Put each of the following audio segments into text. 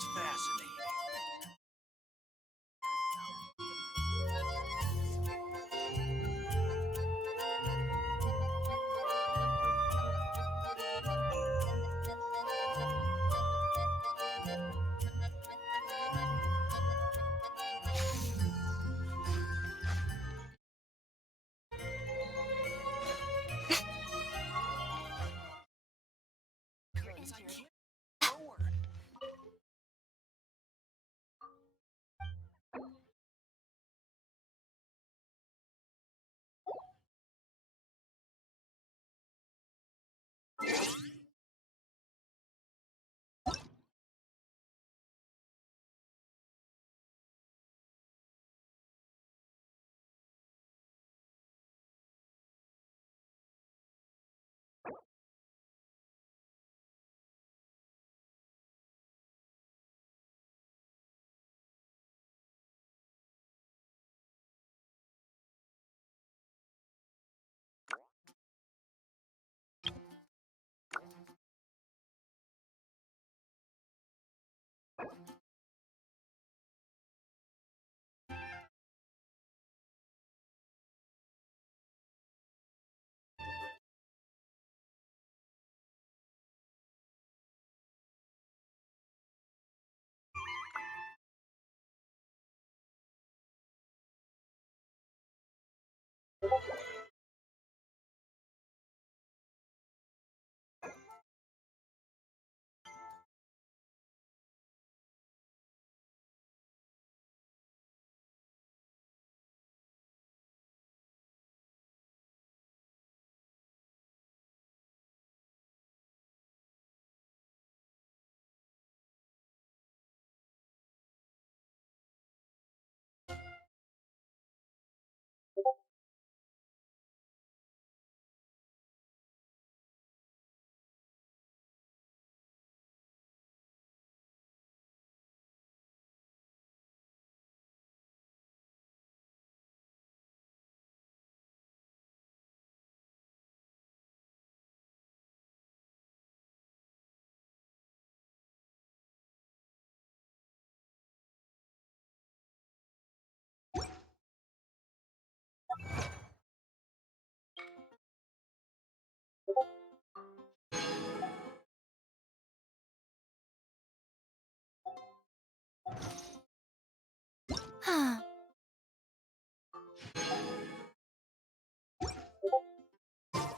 was fascinating. Goodness, I can't forward.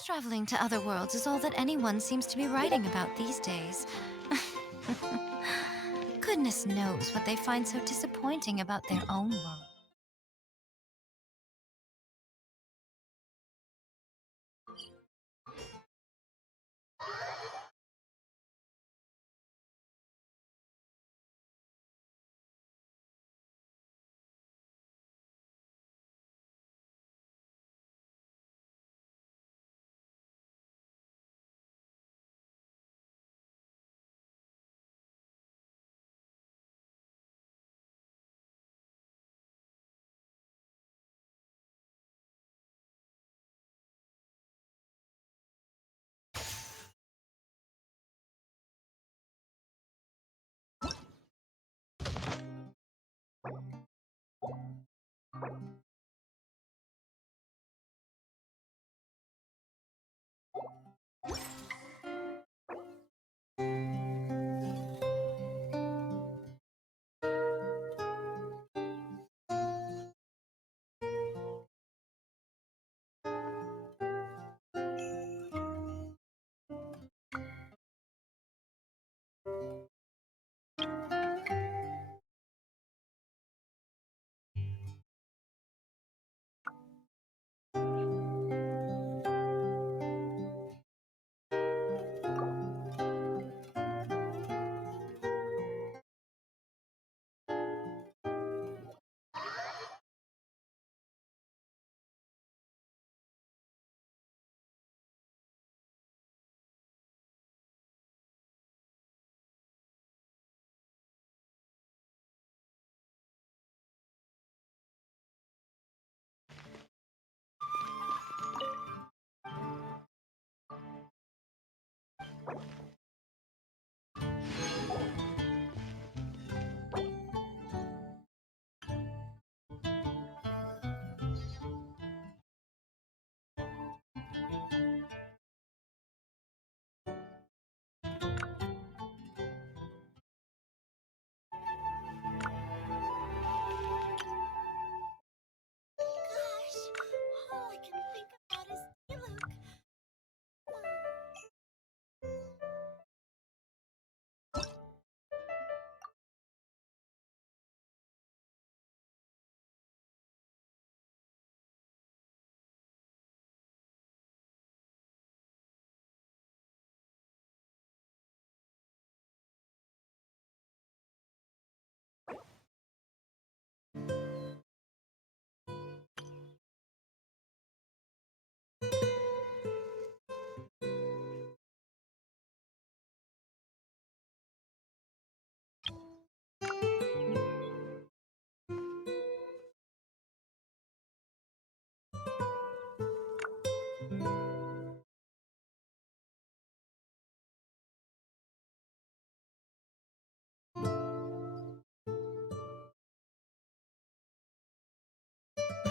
Traveling to other worlds is all that anyone seems to be writing about these days. Goodness knows what they find so disappointing about their own world.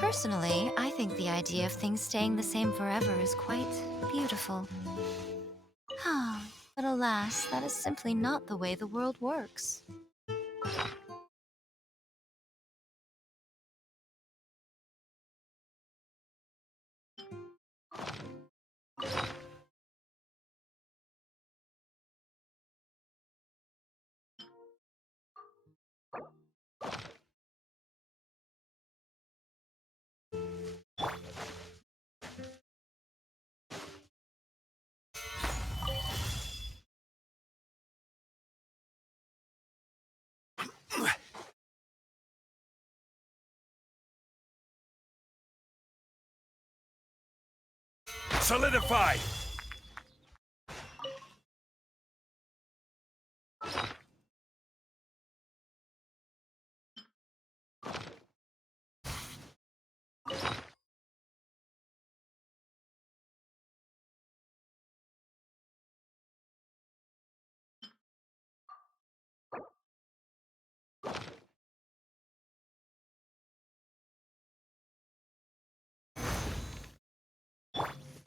Personally, I think the idea of things staying the same forever is quite beautiful. But alas, that is simply not the way the world works. Solidify!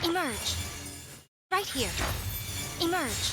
Emerge! Right here. Emerge!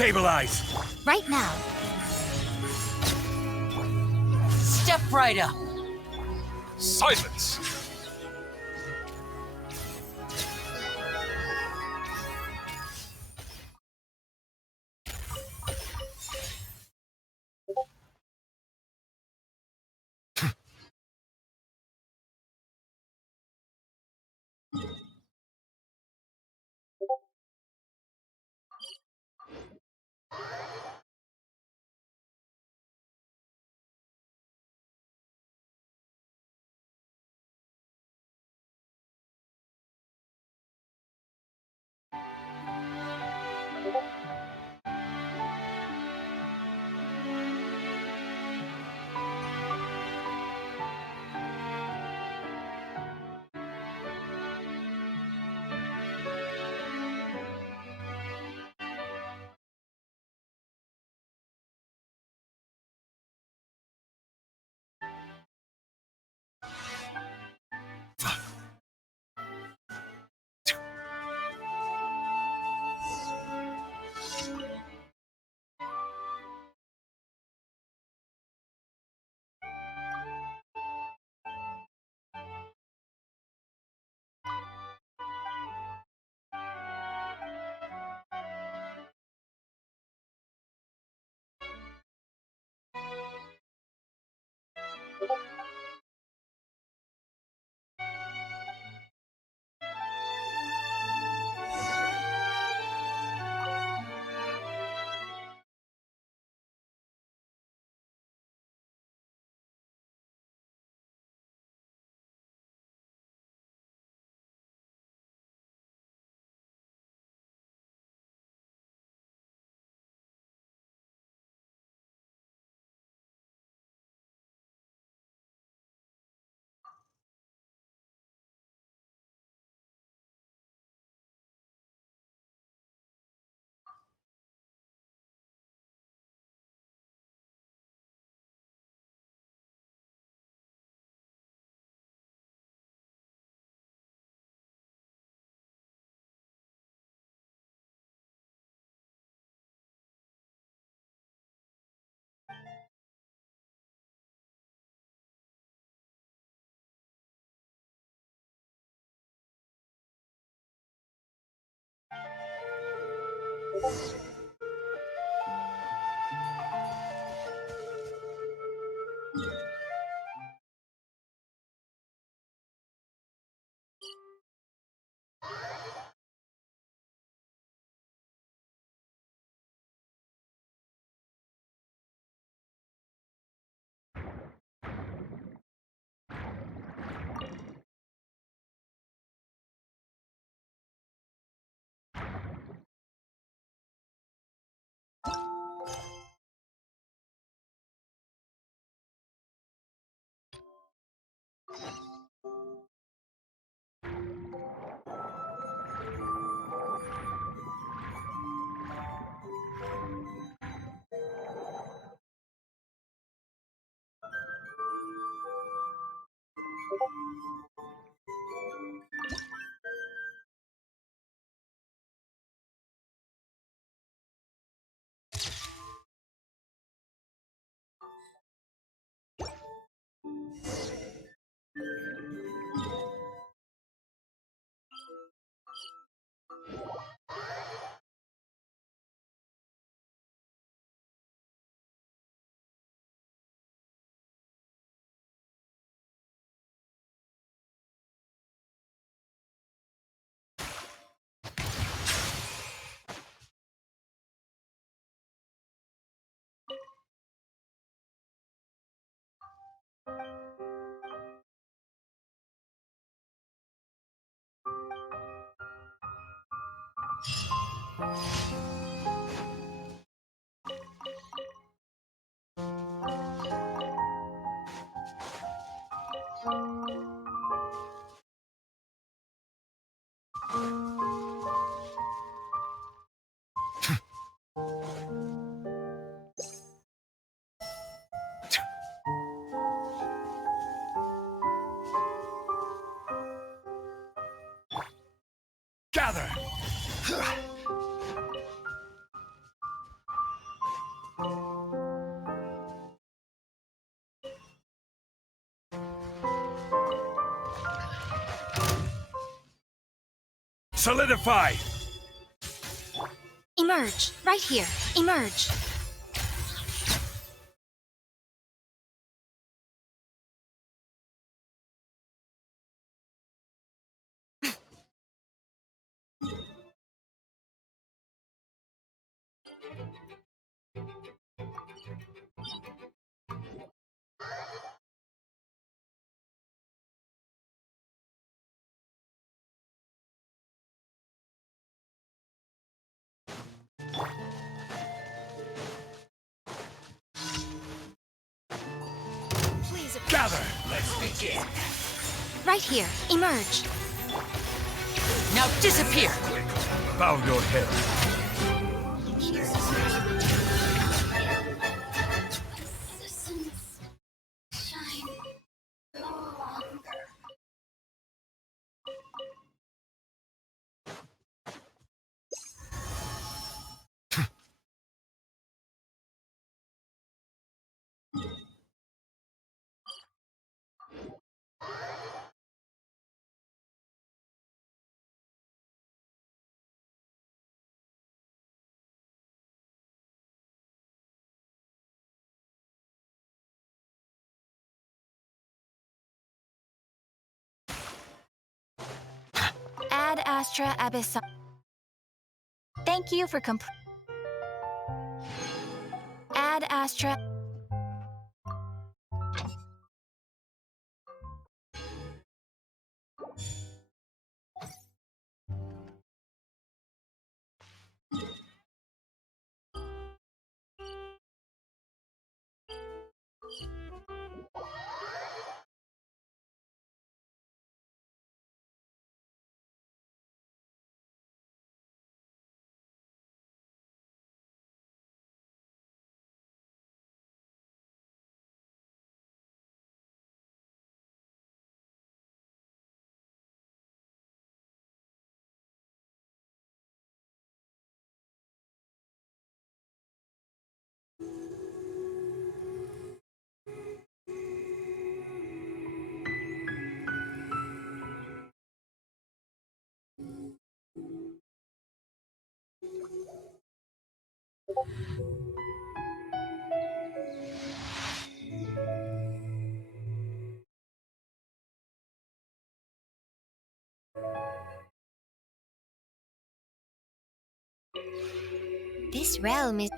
Stabilize! Right now. Step right up. Silence! Gather! Solidify! Emerge! Right here! Emerge! Please approach. Gather! Let's begin! Right here! Emerge! Now disappear! Bow your head. Ad Astra Abyssal. Thank you for Ad Astra. This realm is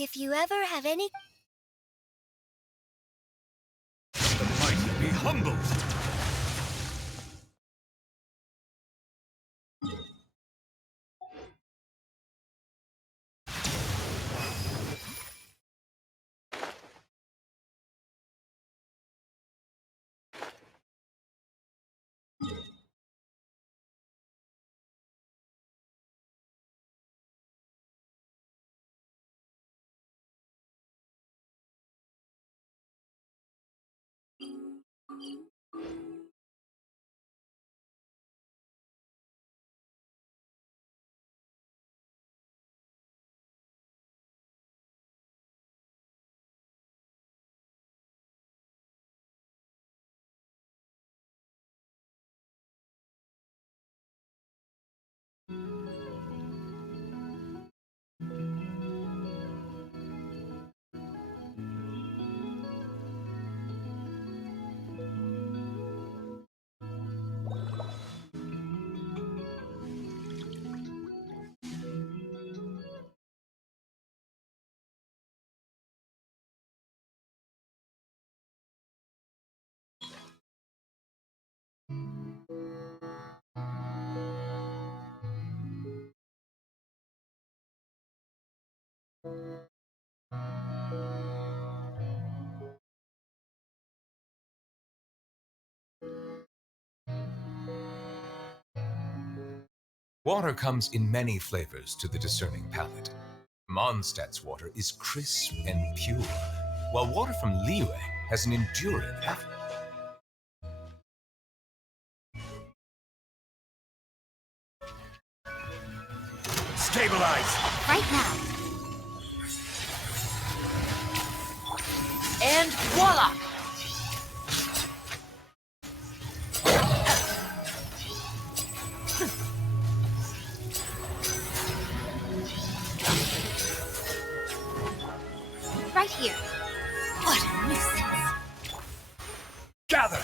If you ever have any... The mighty be humbled. Water comes in many flavors to the discerning palate. Mondstadt's water is crisp and pure, while water from Liyue has an enduring aftertaste. Stabilize. Right now. And voila! Right here. What a nuisance. Gather.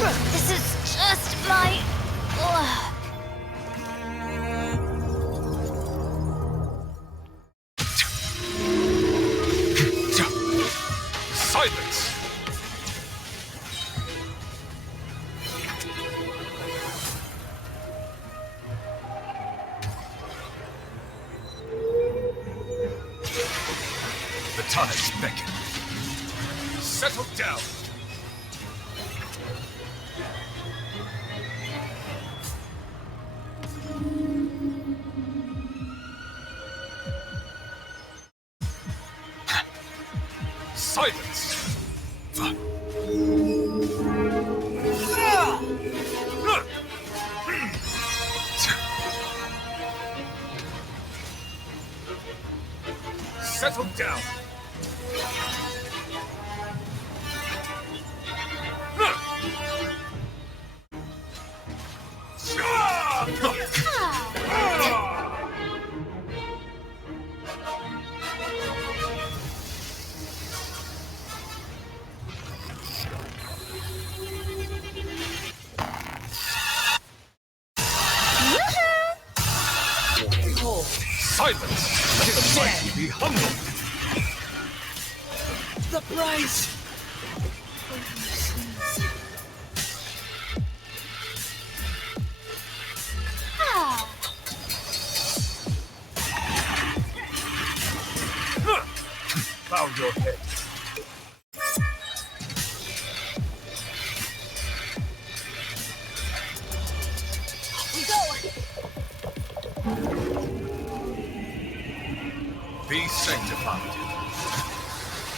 This is just my luck. Silence! The tides beckon. Settle down! Silence! Settle down! Silence! Let the mighty be humble! The price! Bow your head. We go! Be sanctified.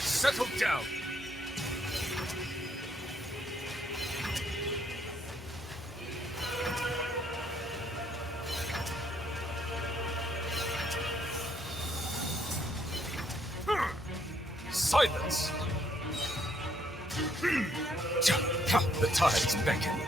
Settle down. Silence. The tides beckon.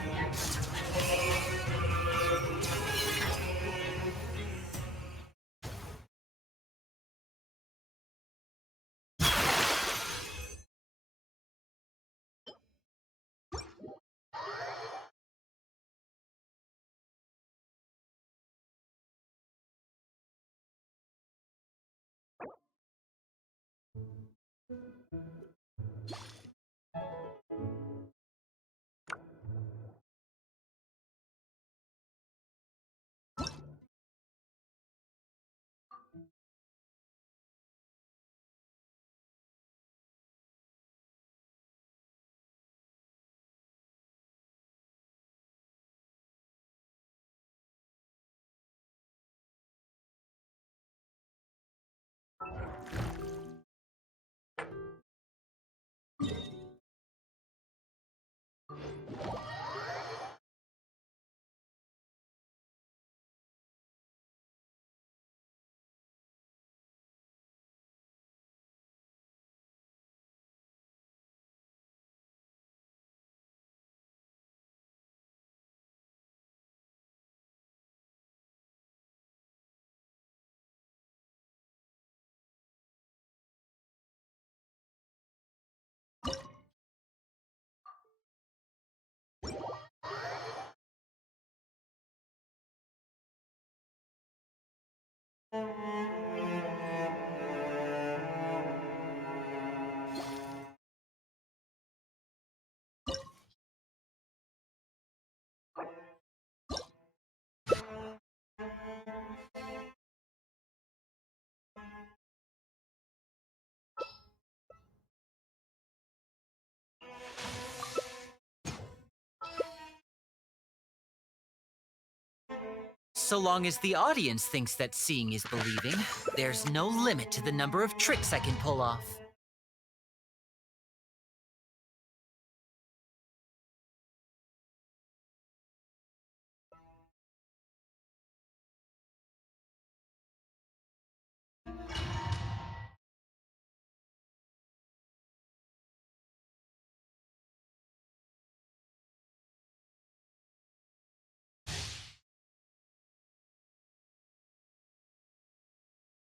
So long as the audience thinks that seeing is believing, there's no limit to the number of tricks I can pull off.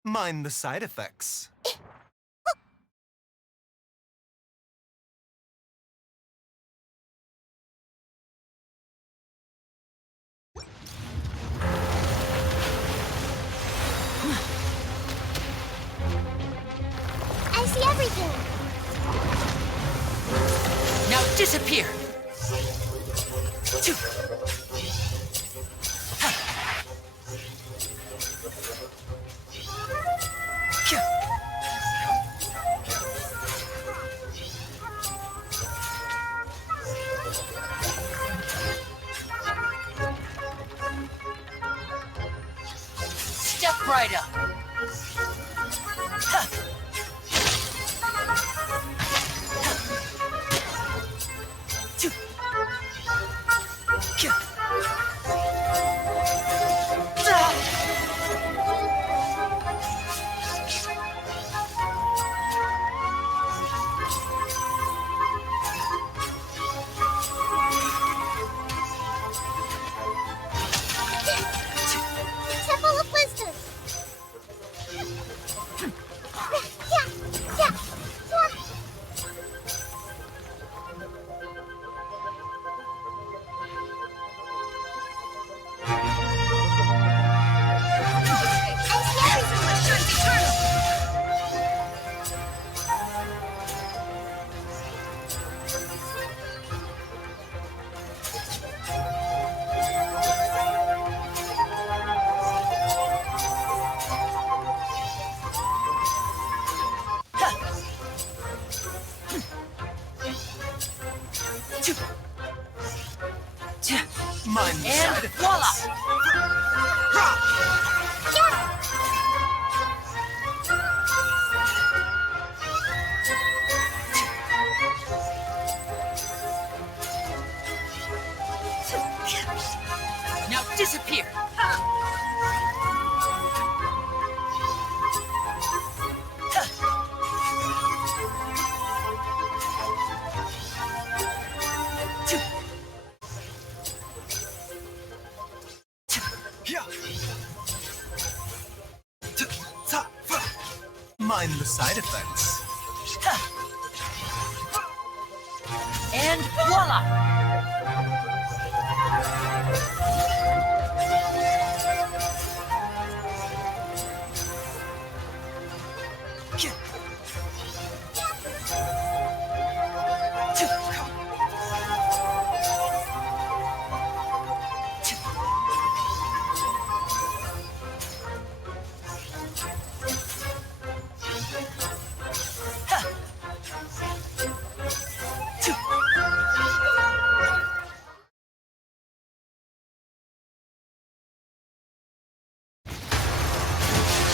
Mind the side effects. disappear! Step right up! Temple of Wisdom! Yeah, yeah, yeah. Mind the And side voila! effects. Now disappear! Mind the side effects. And voila!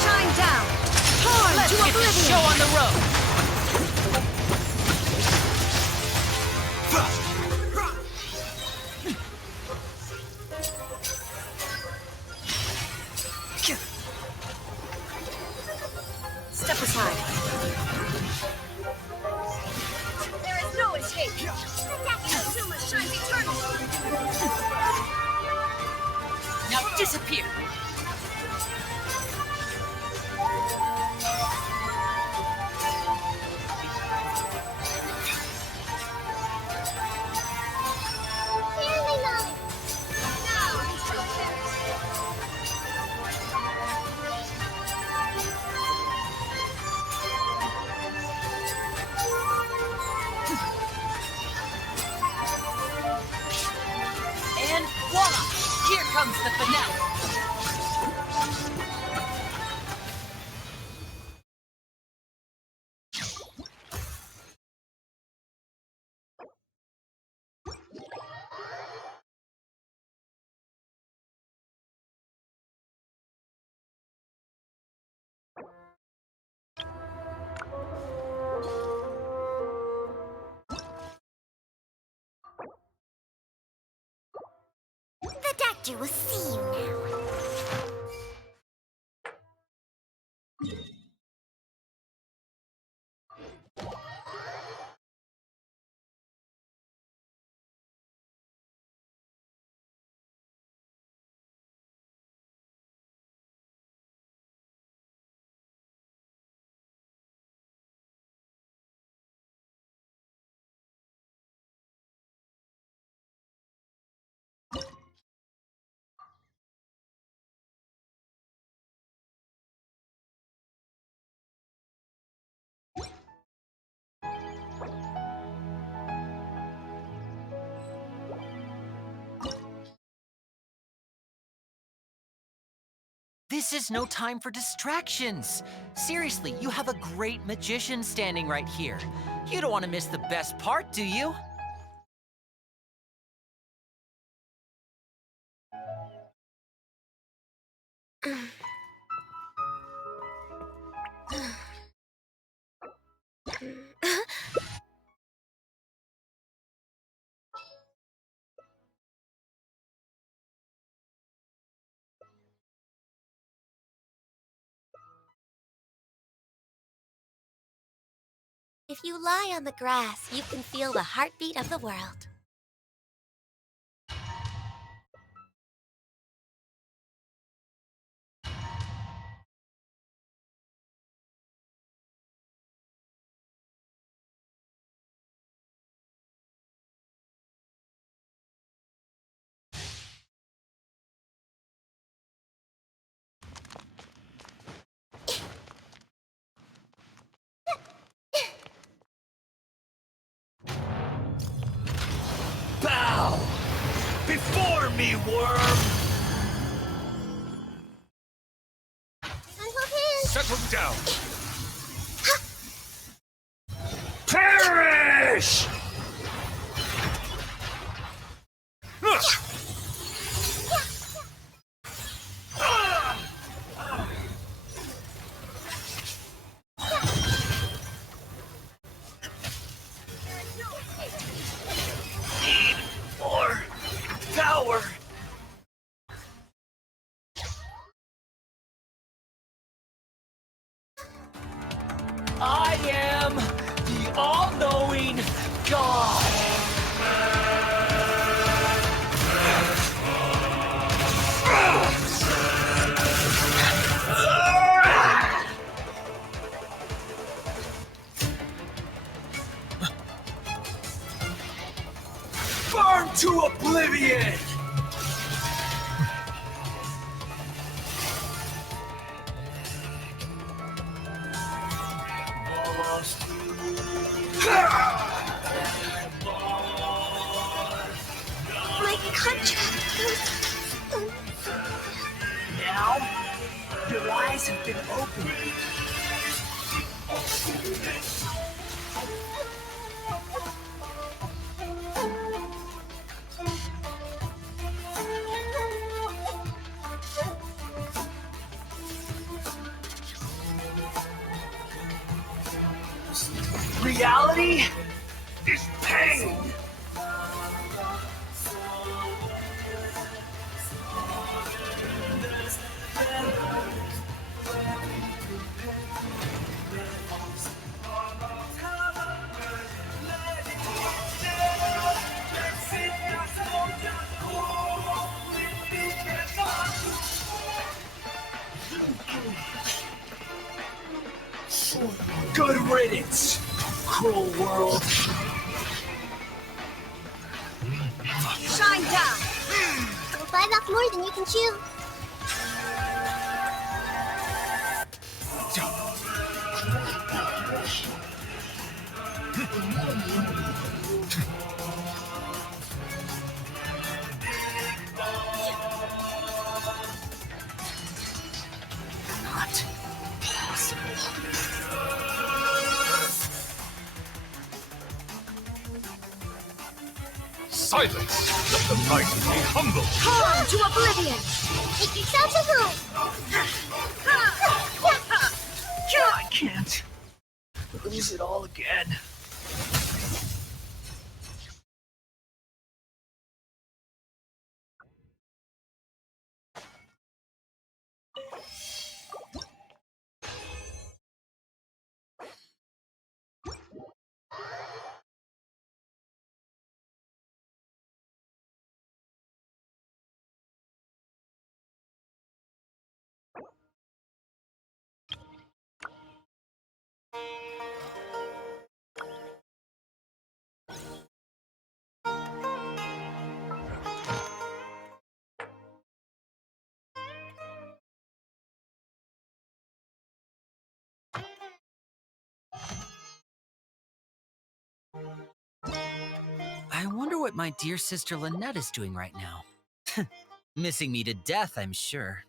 Shine down! Torn Let's to get this oblivion! show on the road! Step aside. There is no escape! The Zuma shines eternal! Now disappear! Clearly not! Now into affairs! And voila! Here comes the finale! The doctor will see you now. This is no time for distractions. Seriously, you have a great magician standing right here. You don't want to miss the best part, do you? If you lie on the grass, you can feel the heartbeat of the world. Bow before me, worm. Settle down. Perish! Need more power. I am the all-knowing God. Burn to oblivion! My contract. Now, your eyes have been opened. Reality is pain. Good riddance, cruel world. Shine down. Don't bite off more than you can chew. Not possible. Silence! Let the mighty be humble! Come to oblivion. Make yourselves at home. I can't lose it all again. I wonder what my dear sister Lynette is doing right now. Missing me to death, I'm sure.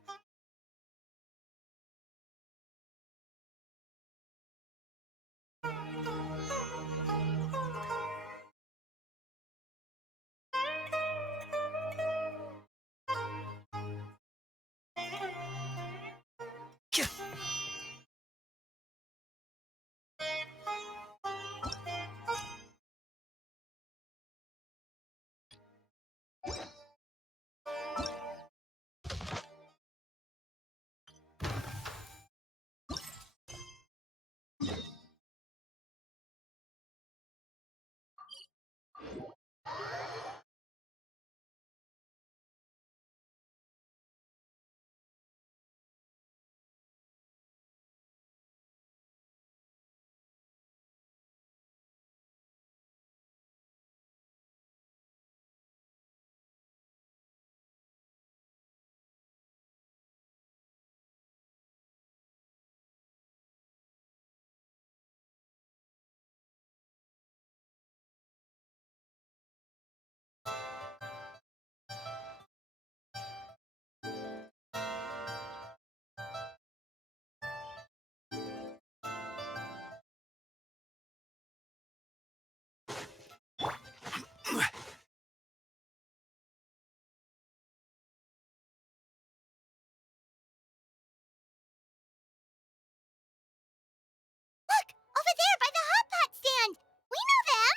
Look! Over there by the hot pot stand! We know them!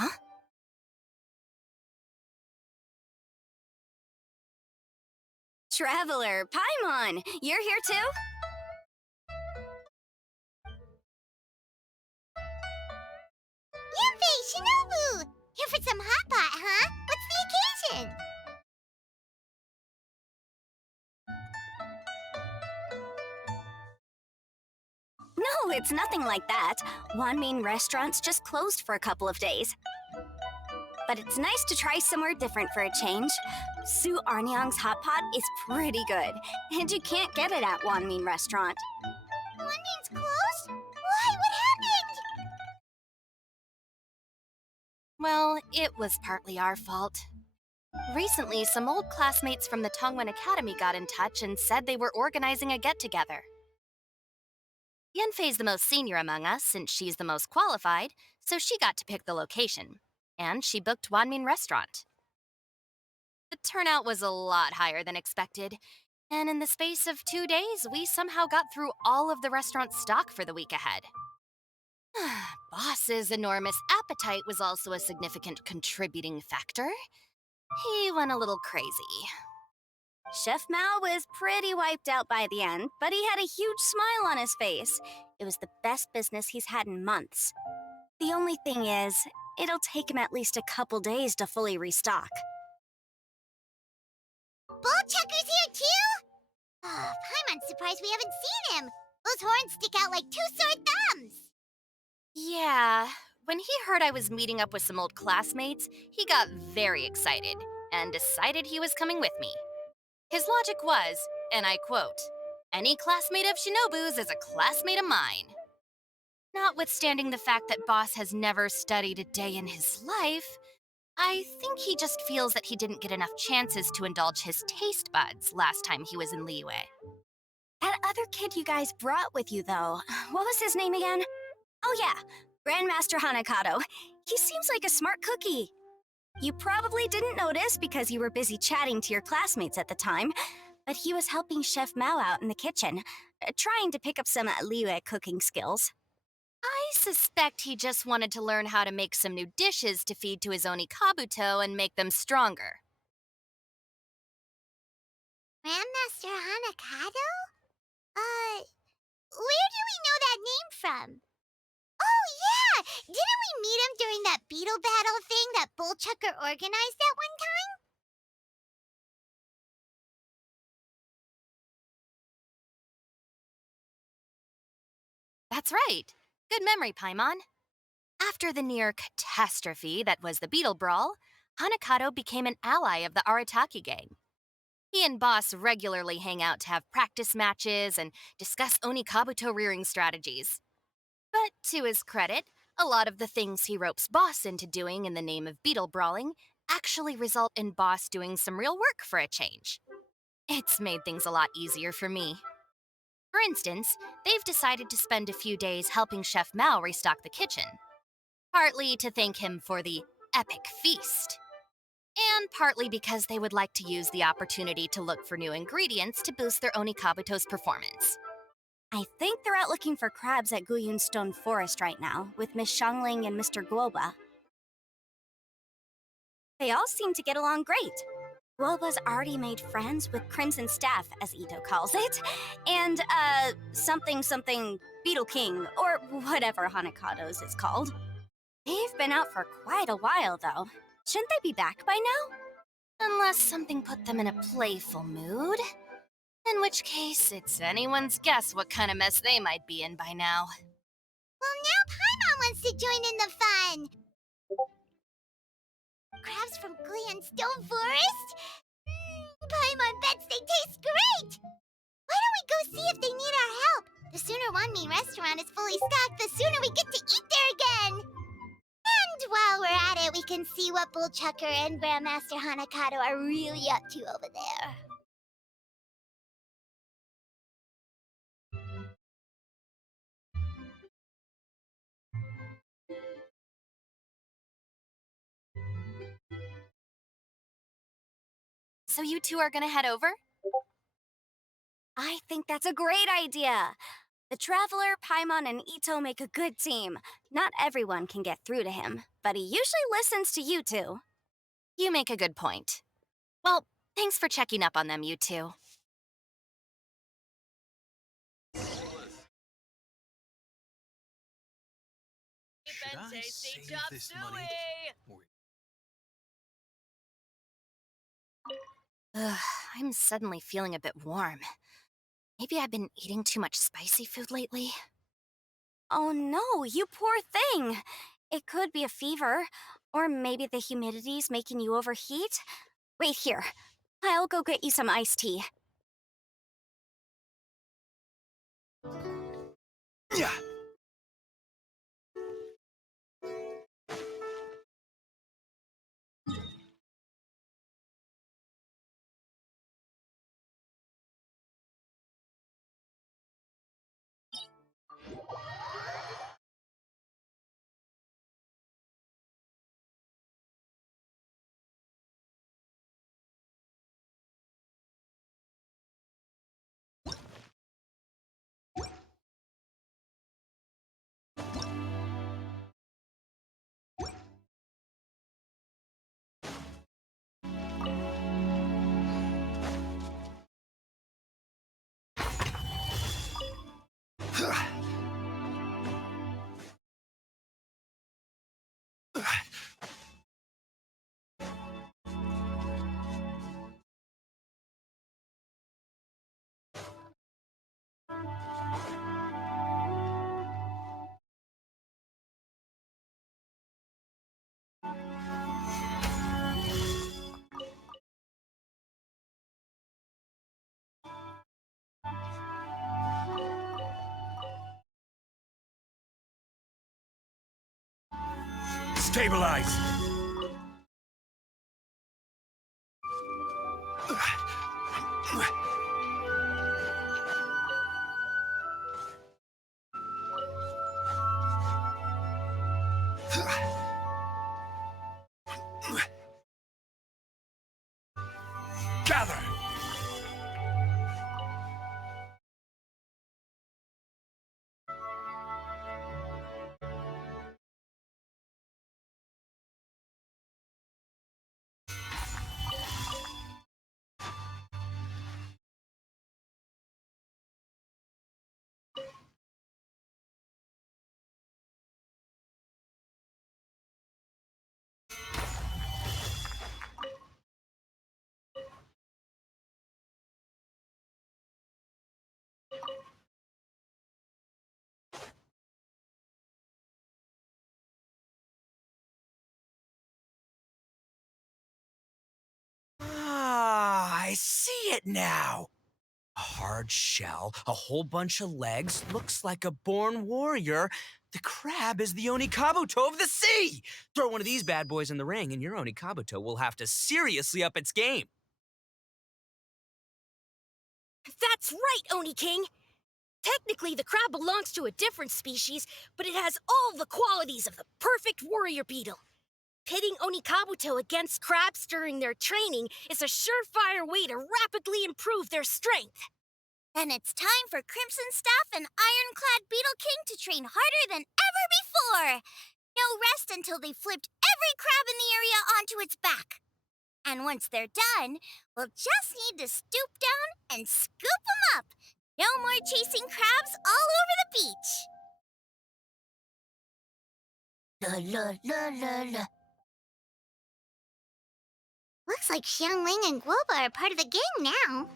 Huh? Traveler, Paimon, you're here too? Yunfei, Shinobu! Here for some hot pot, huh? What's the occasion? No, it's nothing like that. Wanmin restaurant's just closed for a couple of days. But it's nice to try somewhere different for a change. Su Arnyang's hot pot is pretty good, and you can't get it at Wanmin restaurant. Wanmin's closed? Why? What happened? Well, it was partly our fault. Recently, some old classmates from the Tongwen Academy got in touch and said they were organizing a get-together. Yenfei's the most senior among us, since she's the most qualified, so she got to pick the location. And she booked Wanmin Restaurant. The turnout was a lot higher than expected, and in the space of 2 days, we somehow got through all of the restaurant's stock for the week ahead. Boss's enormous appetite was also a significant contributing factor. He went a little crazy. Chef Mao was pretty wiped out by the end, but he had a huge smile on his face. It was the best business he's had in months. The only thing is, it'll take him at least a couple days to fully restock. Bullchucker's here too? Oh, Paimon's surprised we haven't seen him. Those horns stick out like two sore thumbs. Yeah, when he heard I was meeting up with some old classmates, he got very excited and decided he was coming with me. His logic was, and I quote, "Any classmate of Shinobu's is a classmate of mine." Notwithstanding the fact that Boss has never studied a day in his life, I think he just feels that he didn't get enough chances to indulge his taste buds last time he was in Liyue. That other kid you guys brought with you, though, what was his name again? Oh yeah, Grandmaster Hanakato. He seems like a smart cookie. You probably didn't notice because you were busy chatting to your classmates at the time, but he was helping Chef Mao out in the kitchen, trying to pick up some Liyue cooking skills. I suspect he just wanted to learn how to make some new dishes to feed to his onikabuto and make them stronger. Grandmaster Hanakato? Where do we know that name from? Oh, yeah! Didn't we meet him during that beetle battle thing that Bullchucker organized that one time? That's right. Good memory, Paimon. After the near catastrophe that was the Beetle Brawl, Hanakato became an ally of the Arataki gang. He and Boss regularly hang out to have practice matches and discuss onikabuto rearing strategies. But to his credit, a lot of the things he ropes Boss into doing in the name of beetle brawling actually result in Boss doing some real work for a change. It's made things a lot easier for me. For instance, they've decided to spend a few days helping Chef Mao restock the kitchen, partly to thank him for the epic feast, And partly because they would like to use the opportunity to look for new ingredients to boost their onikabuto's performance. I think they're out looking for crabs at Guyun Stone Forest right now, with Miss Shangling and Mr. Guoba. They all seem to get along great. Guoba's already made friends with Crimson Staff, as Ito calls it, and, something Beetle King, or whatever Hanakado's is called. They've been out for quite a while, though. Shouldn't they be back by now? Unless something put them in a playful mood. In which case, it's anyone's guess what kind of mess they might be in by now. Well, now Paimon wants to join in the fun. Crabs from Glen Stone Forest? Paimon bets they taste great! Why don't we go see if they need our help? The sooner Wanmi restaurant is fully stocked, the sooner we get to eat there again! And while we're at it, we can see what Bullchucker and Grandmaster Hanakado are really up to over there. So you two are gonna head over? I think that's a great idea. The Traveler, Paimon, and Ito make a good team. Not everyone can get through to him, but he usually listens to you two. You make a good point. Well, thanks for checking up on them, you two. Should I save this money? Ugh, I'm suddenly feeling a bit warm. Maybe I've been eating too much spicy food lately. Oh no, you poor thing! It could be a fever, or maybe the humidity's making you overheat. Wait here, I'll go get you some iced tea. Yeah. Stabilize! Gather! Ah, I see it now. A hard shell, a whole bunch of legs, looks like a born warrior. The crab is the onikabuto of the sea! Throw one of these bad boys in the ring and your onikabuto will have to seriously up its game. That's right, Oni King! Technically, the crab belongs to a different species, but it has all the qualities of the perfect warrior beetle. pitting onikabuto against crabs during their training is a surefire way to rapidly improve their strength. Then it's time for Crimson Staff and Ironclad Beetle King to train harder than ever before. No rest until they've flipped every crab in the area onto its back. And once they're done, we'll just need to stoop down and scoop them up. No more chasing crabs all over the beach. La la la la la. Looks like Xiangling and Guoba are part of the gang now.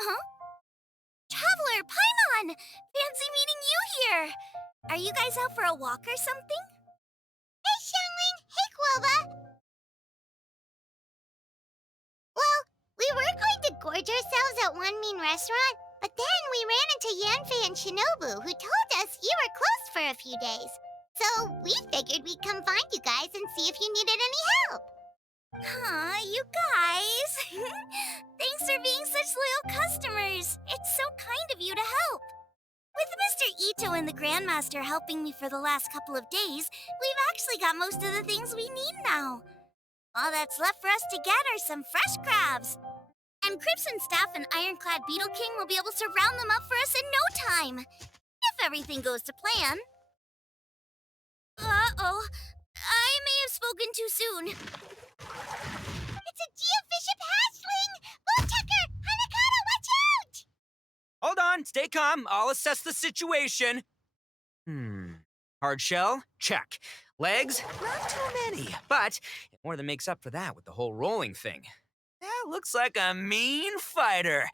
Huh? Traveler, Paimon! Fancy meeting you here! Are you guys out for a walk or something? Hey, Xiangling! Hey, Guoba! Well, we were going to gorge ourselves at One Mean Restaurant, but then we ran into Yanfei and Shinobu, who told us you were closed for a few days. So we figured we'd come find you guys and see if you needed any help. Aw, you guys! Thanks for being such loyal customers. It's so kind of you to help. With Mr. Ito and the Grandmaster helping me for the last couple of days, we've actually got most of the things we need now. All that's left for us to get are some fresh crabs. And Crimson Staff and Ironclad Beetle King will be able to round them up for us in no time. If everything goes to plan. Uh-oh. I may have spoken too soon. It's a geofiship hatchling! Woodchucker! Hanakata, watch out! Hold on, stay calm. I'll assess the situation. Hard shell? Check. Legs? Not too many, but it more than makes up for that with the whole rolling thing. That looks like a mean fighter.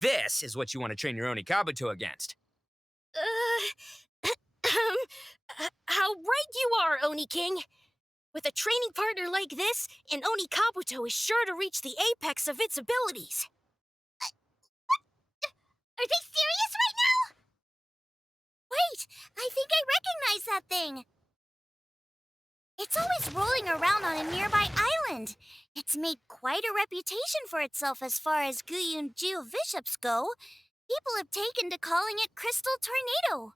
This is what you want to train your onikabuto against. How right you are, Oni King. With a training partner like this, an onikabuto is sure to reach the apex of its abilities. Are they serious right now? Wait, I think I recognize that thing. It's always rolling around on a nearby island. It's made quite a reputation for itself as far as Guyun geoviships go. People have taken to calling it Crystal Tornado.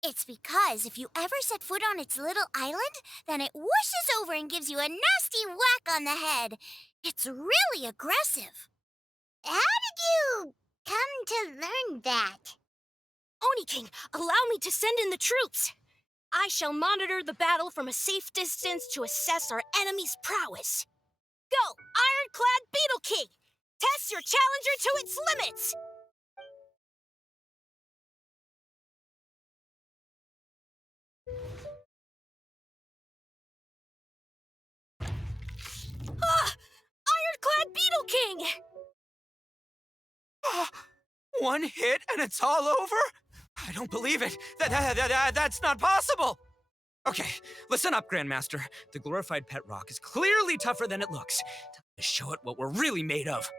It's because if you ever set foot on its little island, then it whooshes over and gives you a nasty whack on the head. It's really aggressive. How did you come to learn that? Oni King, allow me to send in the troops. I shall monitor the battle from a safe distance to assess our enemy's prowess. Go, Ironclad Beetle King! Test your challenger to its limits! Ah! Ironclad Beetle King! One hit and it's all over? I don't believe it. That's not possible. Okay, listen up, Grandmaster. The glorified pet rock is clearly tougher than it looks. Time to show it what we're really made of.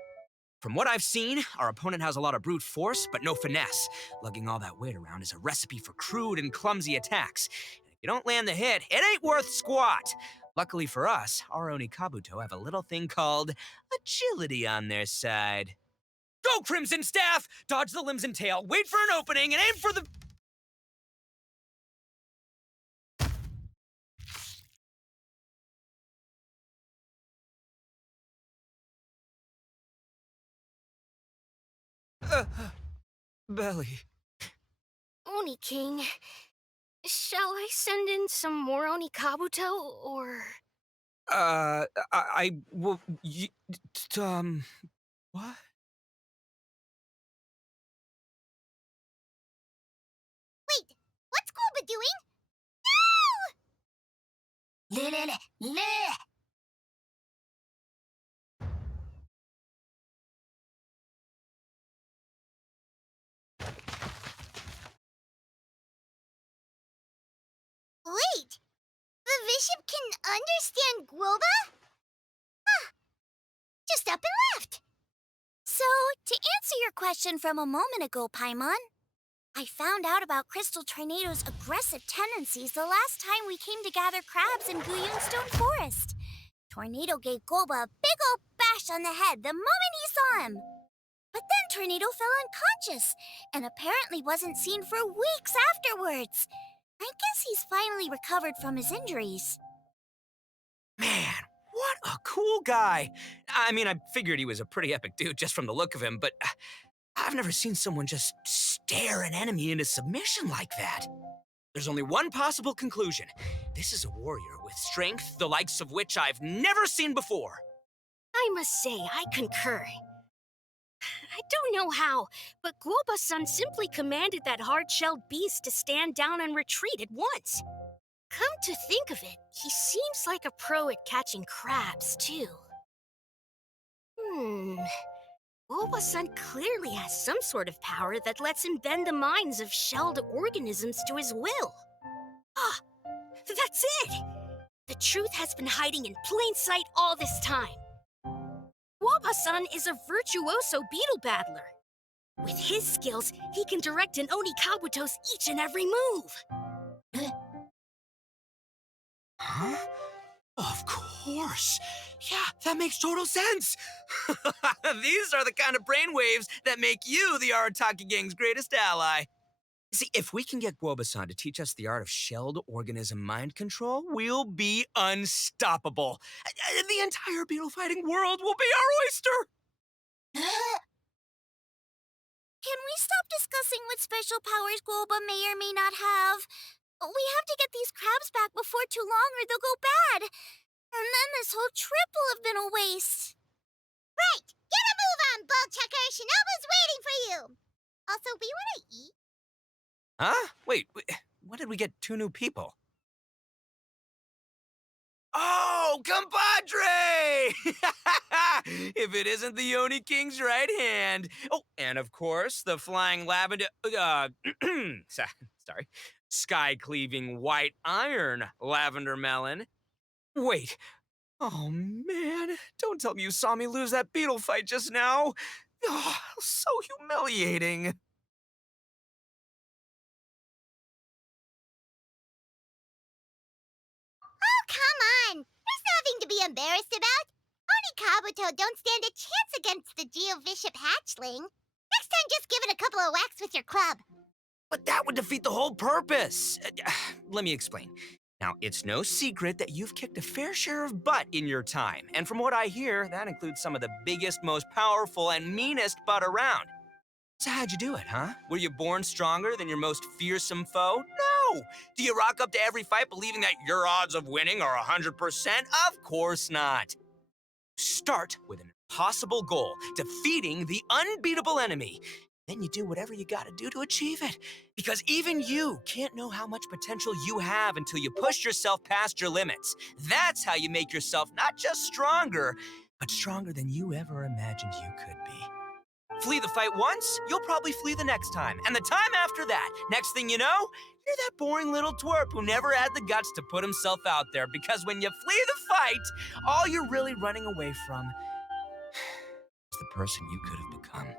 From what I've seen, our opponent has a lot of brute force, but no finesse. Lugging all that weight around is a recipe for crude and clumsy attacks. And if you don't land the hit, it ain't worth squat. Luckily for us, our onikabuto have a little thing called agility on their side. Go, Crimson Staff! Dodge the limbs and tail, wait for an opening, and aim for the... belly. Oni King, shall I send in some more onikabuto, or... Well, what? Wait, what's Guoba doing? No! Wait, the Bishop can understand Guoba? Huh, just up and left. So, to answer your question from a moment ago, Paimon, I found out about Crystal Tornado's aggressive tendencies the last time we came to gather crabs in Guyun Stone Forest. Tornado gave Golba a big old bash on the head the moment he saw him. But then Tornado fell unconscious and apparently wasn't seen for weeks afterwards. I guess he's finally recovered from his injuries. Man, what a cool guy. I mean, I figured he was a pretty epic dude just from the look of him, but I've never seen someone just stare an enemy into submission like that. There's only one possible conclusion. This is a warrior with strength the likes of which I've never seen before. I must say, I concur. I don't know how, but Guoba-san simply commanded that hard-shelled beast to stand down and retreat at once. Come to think of it, he seems like a pro at catching crabs, too. Guoba-san clearly has some sort of power that lets him bend the minds of shelled organisms to his will. Ah, that's it! The truth has been hiding in plain sight all this time. Guoba-san is a virtuoso beetle battler. With his skills, he can direct an onikabuto's each and every move. Huh? Of course. Yeah, that makes total sense. These are the kind of brainwaves that make you the Arataki Gang's greatest ally. See, if we can get Guoba-san to teach us the art of shelled organism mind control, we'll be unstoppable. The entire beetle fighting world will be our oyster. Can we stop discussing what special powers Guoba may or may not have? We have to get these crabs back before too long or they'll go bad. And then this whole trip will have been a waste. Right! Get a move on, Bullchucker! Shinobu's waiting for you! Also, we want to eat? Huh? Wait, when did we get 2 new people? Oh, compadre! If it isn't the Oni King's right hand. Oh, and of course, the flying lavender, sorry, sky-cleaving white iron lavender melon. Wait, oh man, don't tell me you saw me lose that beetle fight just now. Oh, so humiliating. Oh, come on! There's nothing to be embarrassed about. Onikabuto don't stand a chance against the Geovishap hatchling. Next time, just give it a couple of whacks with your club. But that would defeat the whole purpose. Let me explain. Now, it's no secret that you've kicked a fair share of butt in your time. And from what I hear, that includes some of the biggest, most powerful, and meanest butt around. So how'd you do it, huh? Were you born stronger than your most fearsome foe? No! Do you rock up to every fight believing that your odds of winning are 100%? Of course not. Start with an impossible goal, defeating the unbeatable enemy. Then you do whatever you gotta do to achieve it. Because even you can't know how much potential you have until you push yourself past your limits. That's how you make yourself not just stronger, but stronger than you ever imagined you could be. Flee the fight once, you'll probably flee the next time, and the time after that. Next thing you know, you're that boring little twerp who never had the guts to put himself out there, because when you flee the fight, all you're really running away from is the person you could have become.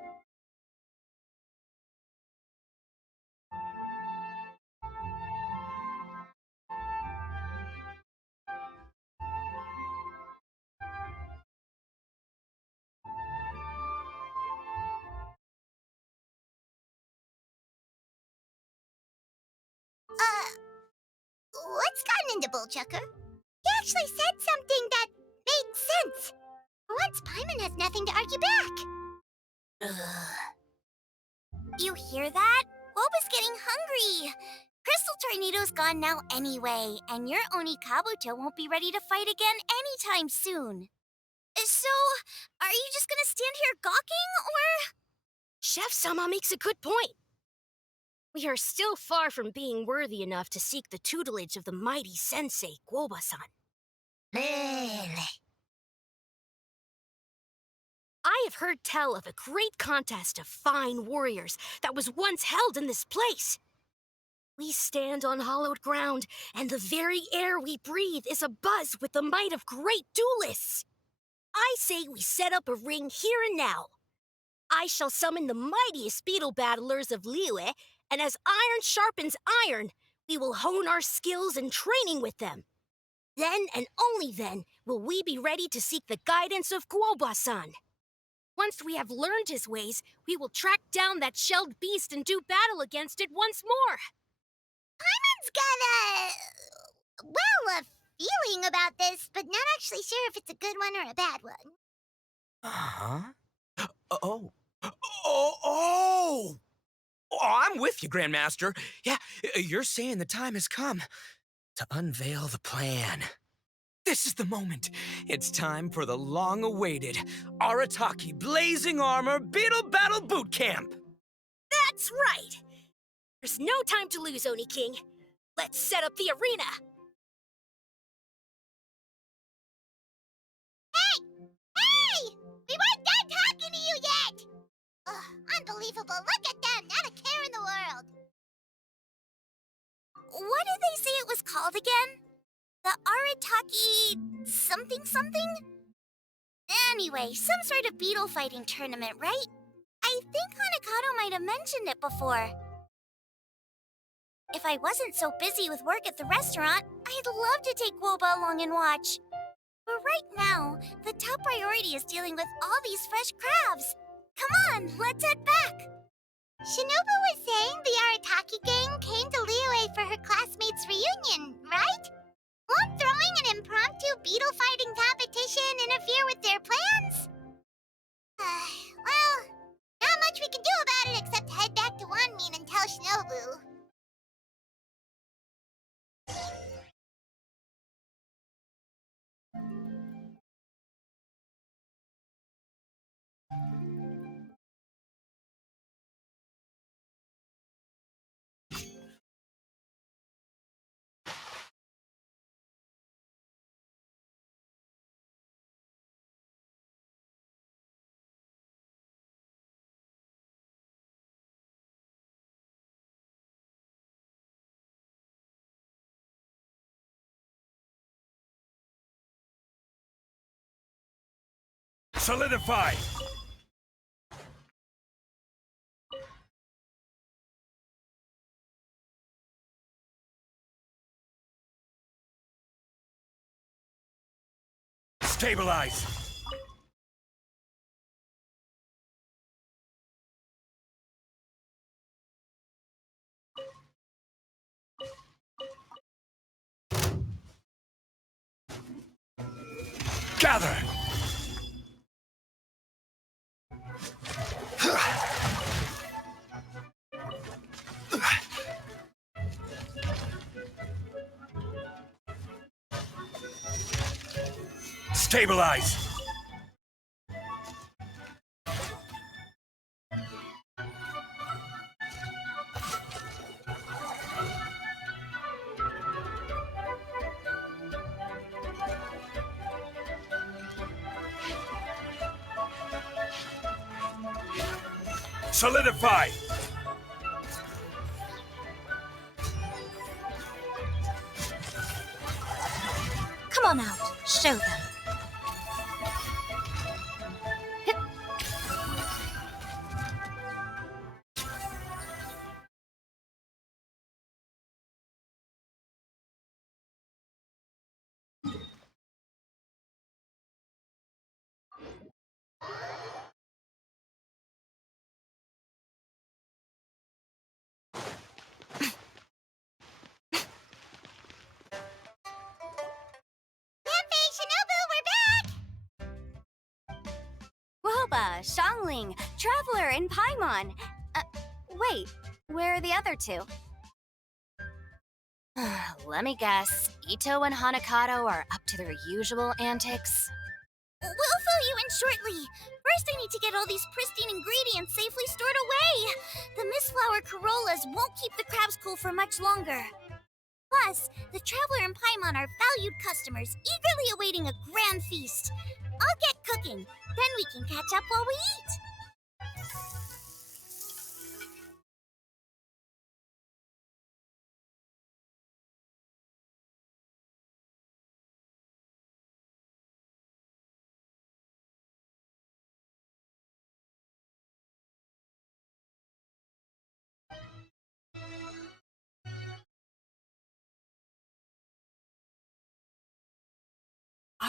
What's gotten into Bullchucker? He actually said something that made sense. For once, Paimon has nothing to argue back. You hear that? Boba's getting hungry. Crystal Tornado's gone now anyway, and your Onikabuto won't be ready to fight again anytime soon. So, are you just gonna stand here gawking, or? Chef-sama makes a good point. We are still far from being worthy enough to seek the tutelage of the mighty sensei, Guoba-san. I have heard tell of a great contest of fine warriors that was once held in this place. We stand on hallowed ground, and the very air we breathe is abuzz with the might of great duelists. I say we set up a ring here and now. I shall summon the mightiest beetle battlers of Liyue, and as iron sharpens iron, we will hone our skills and training with them. Then and only then will we be ready to seek the guidance of Kuoba-san. Once we have learned his ways, we will track down that shelled beast and do battle against it once more. Paimon's got a feeling about this, but not actually sure if it's a good one or a bad one. Uh-huh. Oh. Oh! Oh, I'm with you, Grandmaster. Yeah, you're saying the time has come to unveil the plan. This is the moment. It's time for the long-awaited Arataki Blazing Armor Beetle Battle Boot Camp. That's right! There's no time to lose, Oni King. Let's set up the arena! Hey! We weren't done talking to you yet! Ugh, unbelievable. Look at them, not a care in the world. What did they say it was called again? The Arataki something something? Anyway, some sort of beetle fighting tournament, right? I think Hanakato might have mentioned it before. If I wasn't so busy with work at the restaurant, I'd love to take Woba along and watch. But right now, the top priority is dealing with all these fresh crabs. Come on, let's head back. Shinobu was saying the Arataki gang came to Liyue for her classmates' reunion, right? Won't throwing an impromptu beetle fighting competition interfere with their plans? Well, not much we can do about it except head back to Wanmin and tell Shinobu. Solidify! Stabilize! Gather! Stabilize! Solidify! Come on out, show them. Yanfei, Shinobu, we're back! Woba, Shangling, Traveler, and Paimon. Wait, where are the other two? Let me guess. Ito and Hanakato are up to their usual antics? We'll fill you in shortly. First, I need to get all these pristine ingredients safely stored away. The mistflower corollas won't keep the crabs cool for much longer. Plus, the Traveler and Paimon are valued customers, eagerly awaiting a grand feast. I'll get cooking, then we can catch up while we eat.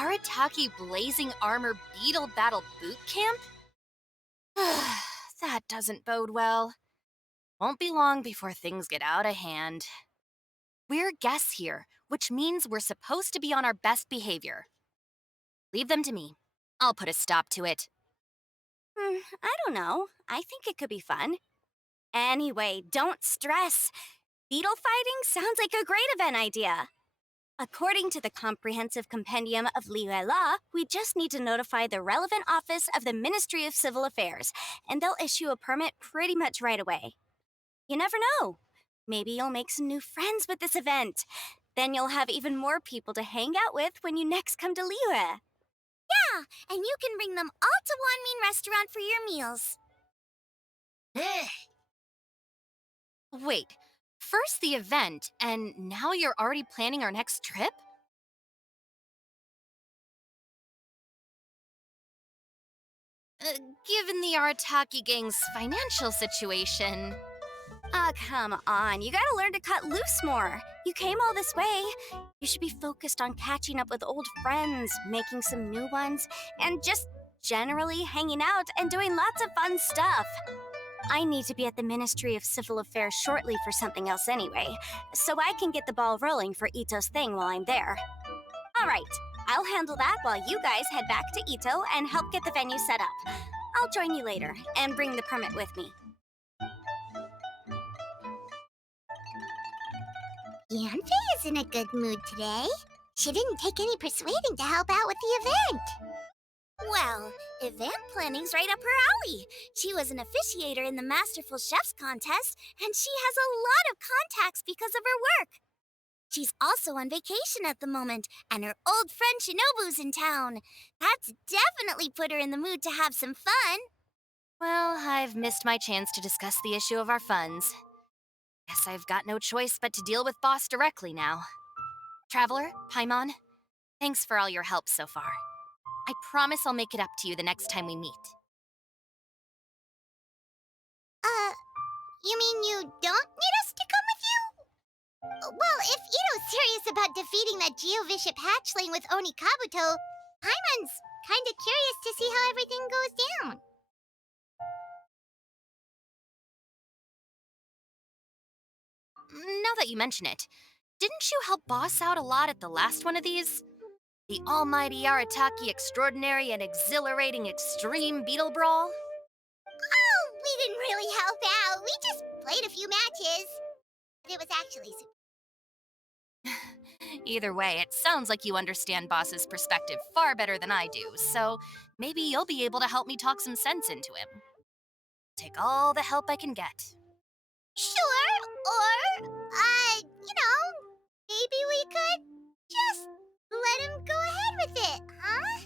Arataki Blazing Armor Beetle Battle Boot Camp? That doesn't bode well. Won't be long before things get out of hand. We're guests here, which means we're supposed to be on our best behavior. Leave them to me. I'll put a stop to it. I don't know. I think it could be fun. Anyway, don't stress. Beetle fighting sounds like a great event idea. According to the Comprehensive Compendium of Liyue Law, we just need to notify the relevant office of the Ministry of Civil Affairs, and they'll issue a permit pretty much right away. You never know. Maybe you'll make some new friends with this event. Then you'll have even more people to hang out with when you next come to Liyue. Yeah, and you can bring them all to Wanmin Restaurant for your meals. Wait, first the event, and now you're already planning our next trip? Given the Arataki gang's financial situation... Come on. You gotta learn to cut loose more. You came all this way. You should be focused on catching up with old friends, making some new ones, and just generally hanging out and doing lots of fun stuff. I need to be at the Ministry of Civil Affairs shortly for something else anyway, so I can get the ball rolling for Ito's thing while I'm there. All right, I'll handle that while you guys head back to Ito and help get the venue set up. I'll join you later and bring the permit with me. Yanfei is in a good mood today. She didn't take any persuading to help out with the event. Well, event planning's right up her alley. She was an officiator in the Masterful Chefs contest, and she has a lot of contacts because of her work. She's also on vacation at the moment, and her old friend Shinobu's in town. That's definitely put her in the mood to have some fun. Well, I've missed my chance to discuss the issue of our funds. Guess I've got no choice but to deal with Boss directly now. Traveler, Paimon, thanks for all your help so far. I promise I'll make it up to you the next time we meet. You mean you don't need us to come with you? Well, if Ito's serious about defeating that Geovishap hatchling with onikabuto, Paimon's kinda curious to see how everything goes down. Now that you mention it, didn't you help Boss out a lot at the last one of these? The almighty Arataki extraordinary and exhilarating extreme beetle brawl? Oh, we didn't really help out. We just played a few matches. It was actually super. Either way, it sounds like you understand Boss's perspective far better than I do, so maybe you'll be able to help me talk some sense into him. Take all the help I can get. Sure, or, maybe we could just let him go ahead with it, huh?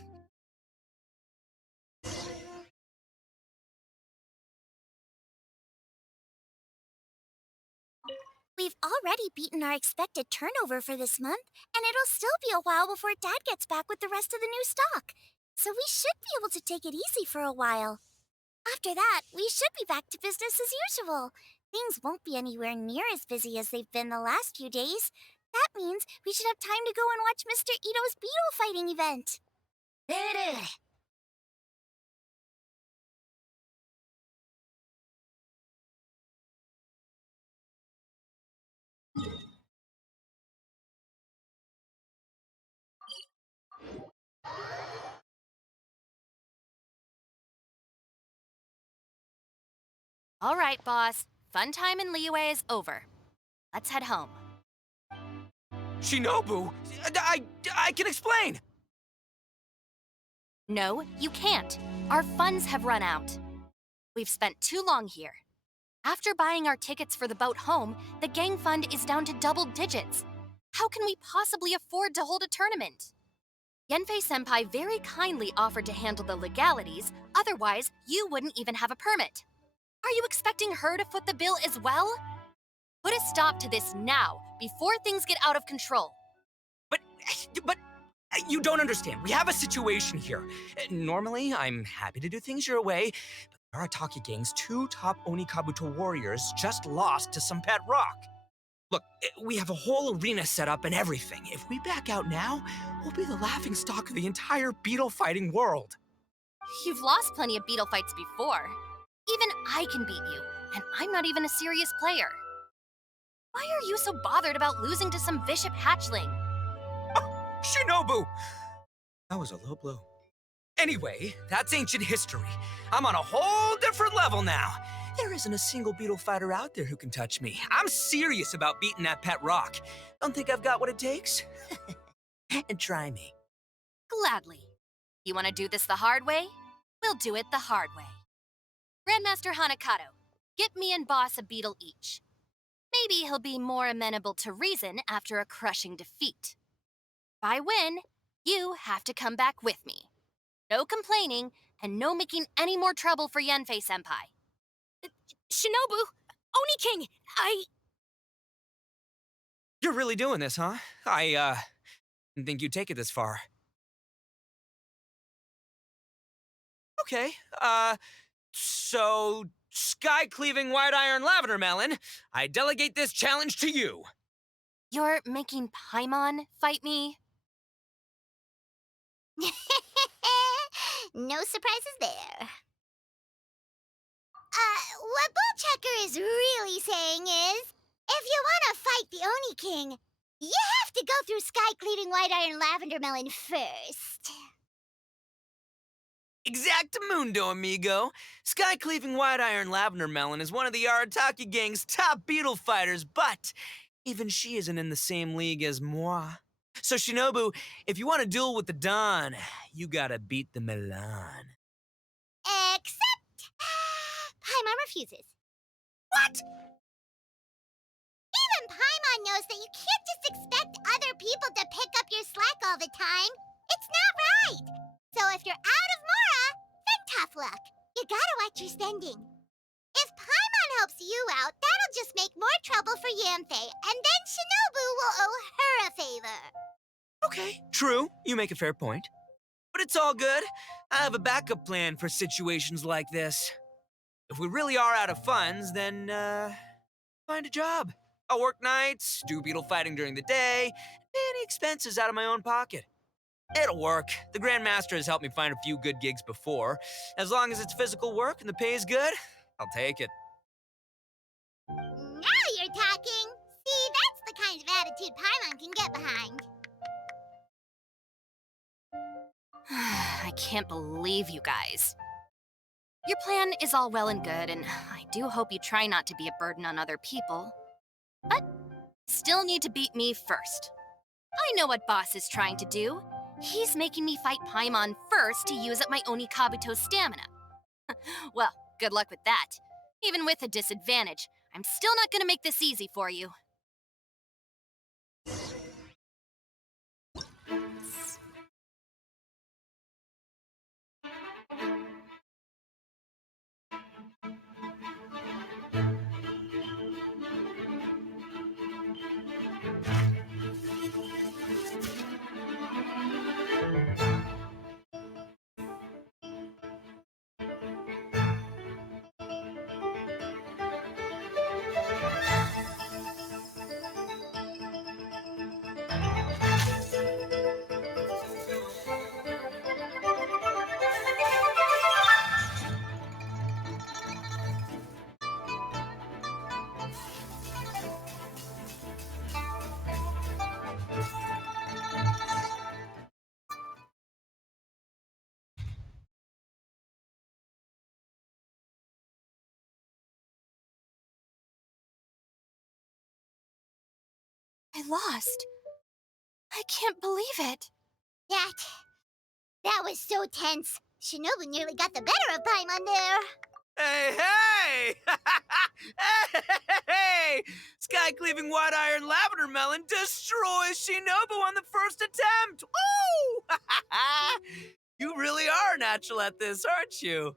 We've already beaten our expected turnover for this month, and it'll still be a while before Dad gets back with the rest of the new stock. So we should be able to take it easy for a while. After that, we should be back to business as usual. Things won't be anywhere near as busy as they've been the last few days. That means we should have time to go and watch Mr. Ito's beetle fighting event. All right, Boss. Fun time in Liyue is over. Let's head home. Shinobu, I can explain. No, you can't. Our funds have run out. We've spent too long here. After buying our tickets for the boat home, the gang fund is down to double digits. How can we possibly afford to hold a tournament? Yenfei-senpai very kindly offered to handle the legalities, otherwise you wouldn't even have a permit. Are you expecting her to foot the bill as well? Put a stop to this now, before things get out of control. But you don't understand. We have a situation here. Normally, I'm happy to do things your way, but the Arataki gang's 2 top onikabuto warriors just lost to some pet rock. Look, we have a whole arena set up and everything. If we back out now, we'll be the laughingstock of the entire beetle fighting world. You've lost plenty of beetle fights before. Even I can beat you, and I'm not even a serious player. Why are you so bothered about losing to some bishop hatchling? Shinobu! That was a low blow. Anyway, that's ancient history. I'm on a whole different level now. There isn't a single beetle fighter out there who can touch me. I'm serious about beating that pet rock. Don't think I've got what it takes? And try me. Gladly. You want to do this the hard way? We'll do it the hard way. Grandmaster Hanakato, get me and Boss a beetle each. Maybe he'll be more amenable to reason after a crushing defeat. If I win, you have to come back with me. No complaining, and no making any more trouble for Yenfei-senpai. Shinobu! Oni King! You're really doing this, huh? I didn't think you'd take it this far. Okay, so sky-cleaving white iron lavender melon, I delegate this challenge to you. You're making Paimon fight me? No surprises there. What Bullchecker is really saying is, if you want to fight the Oni King, you have to go through sky-cleaving white iron lavender melon first. Exactamundo, amigo. Sky-cleaving white iron lavender melon is one of the Arataki gang's top beetle fighters, but even she isn't in the same league as moi. So, Shinobu, if you want to duel with the Don, you gotta beat the Milan. Except... Paimon refuses. What? Even Paimon knows that you can't just expect other people to pick up your slack all the time. It's not right. So if you're out of Mora, then tough luck. You gotta watch your spending. If Paimon helps you out, that'll just make more trouble for Yanfei, and then Shinobu will owe her a favor. Okay, true. You make a fair point. But it's all good. I have a backup plan for situations like this. If we really are out of funds, then, find a job. I'll work nights, do beetle fighting during the day, pay any expenses out of my own pocket. It'll work. The Grandmaster has helped me find a few good gigs before. As long as it's physical work and the pay is good, I'll take it. Now you're talking. See, that's the kind of attitude Paimon can get behind. I can't believe you guys. Your plan is all well and good, and I do hope you try not to be a burden on other people. But still need to beat me first. I know what Boss is trying to do. He's making me fight Paimon first to use up my onikabuto stamina. Well, good luck with that. Even with a disadvantage, I'm still not gonna make this easy for you. I lost. I can't believe it. That was so tense. Shinobu nearly got the better of Paimon there. Hey, hey! Hey! Sky-cleaving white iron lavender melon destroys Shinobu on the first attempt! Woo! You really are natural at this, aren't you?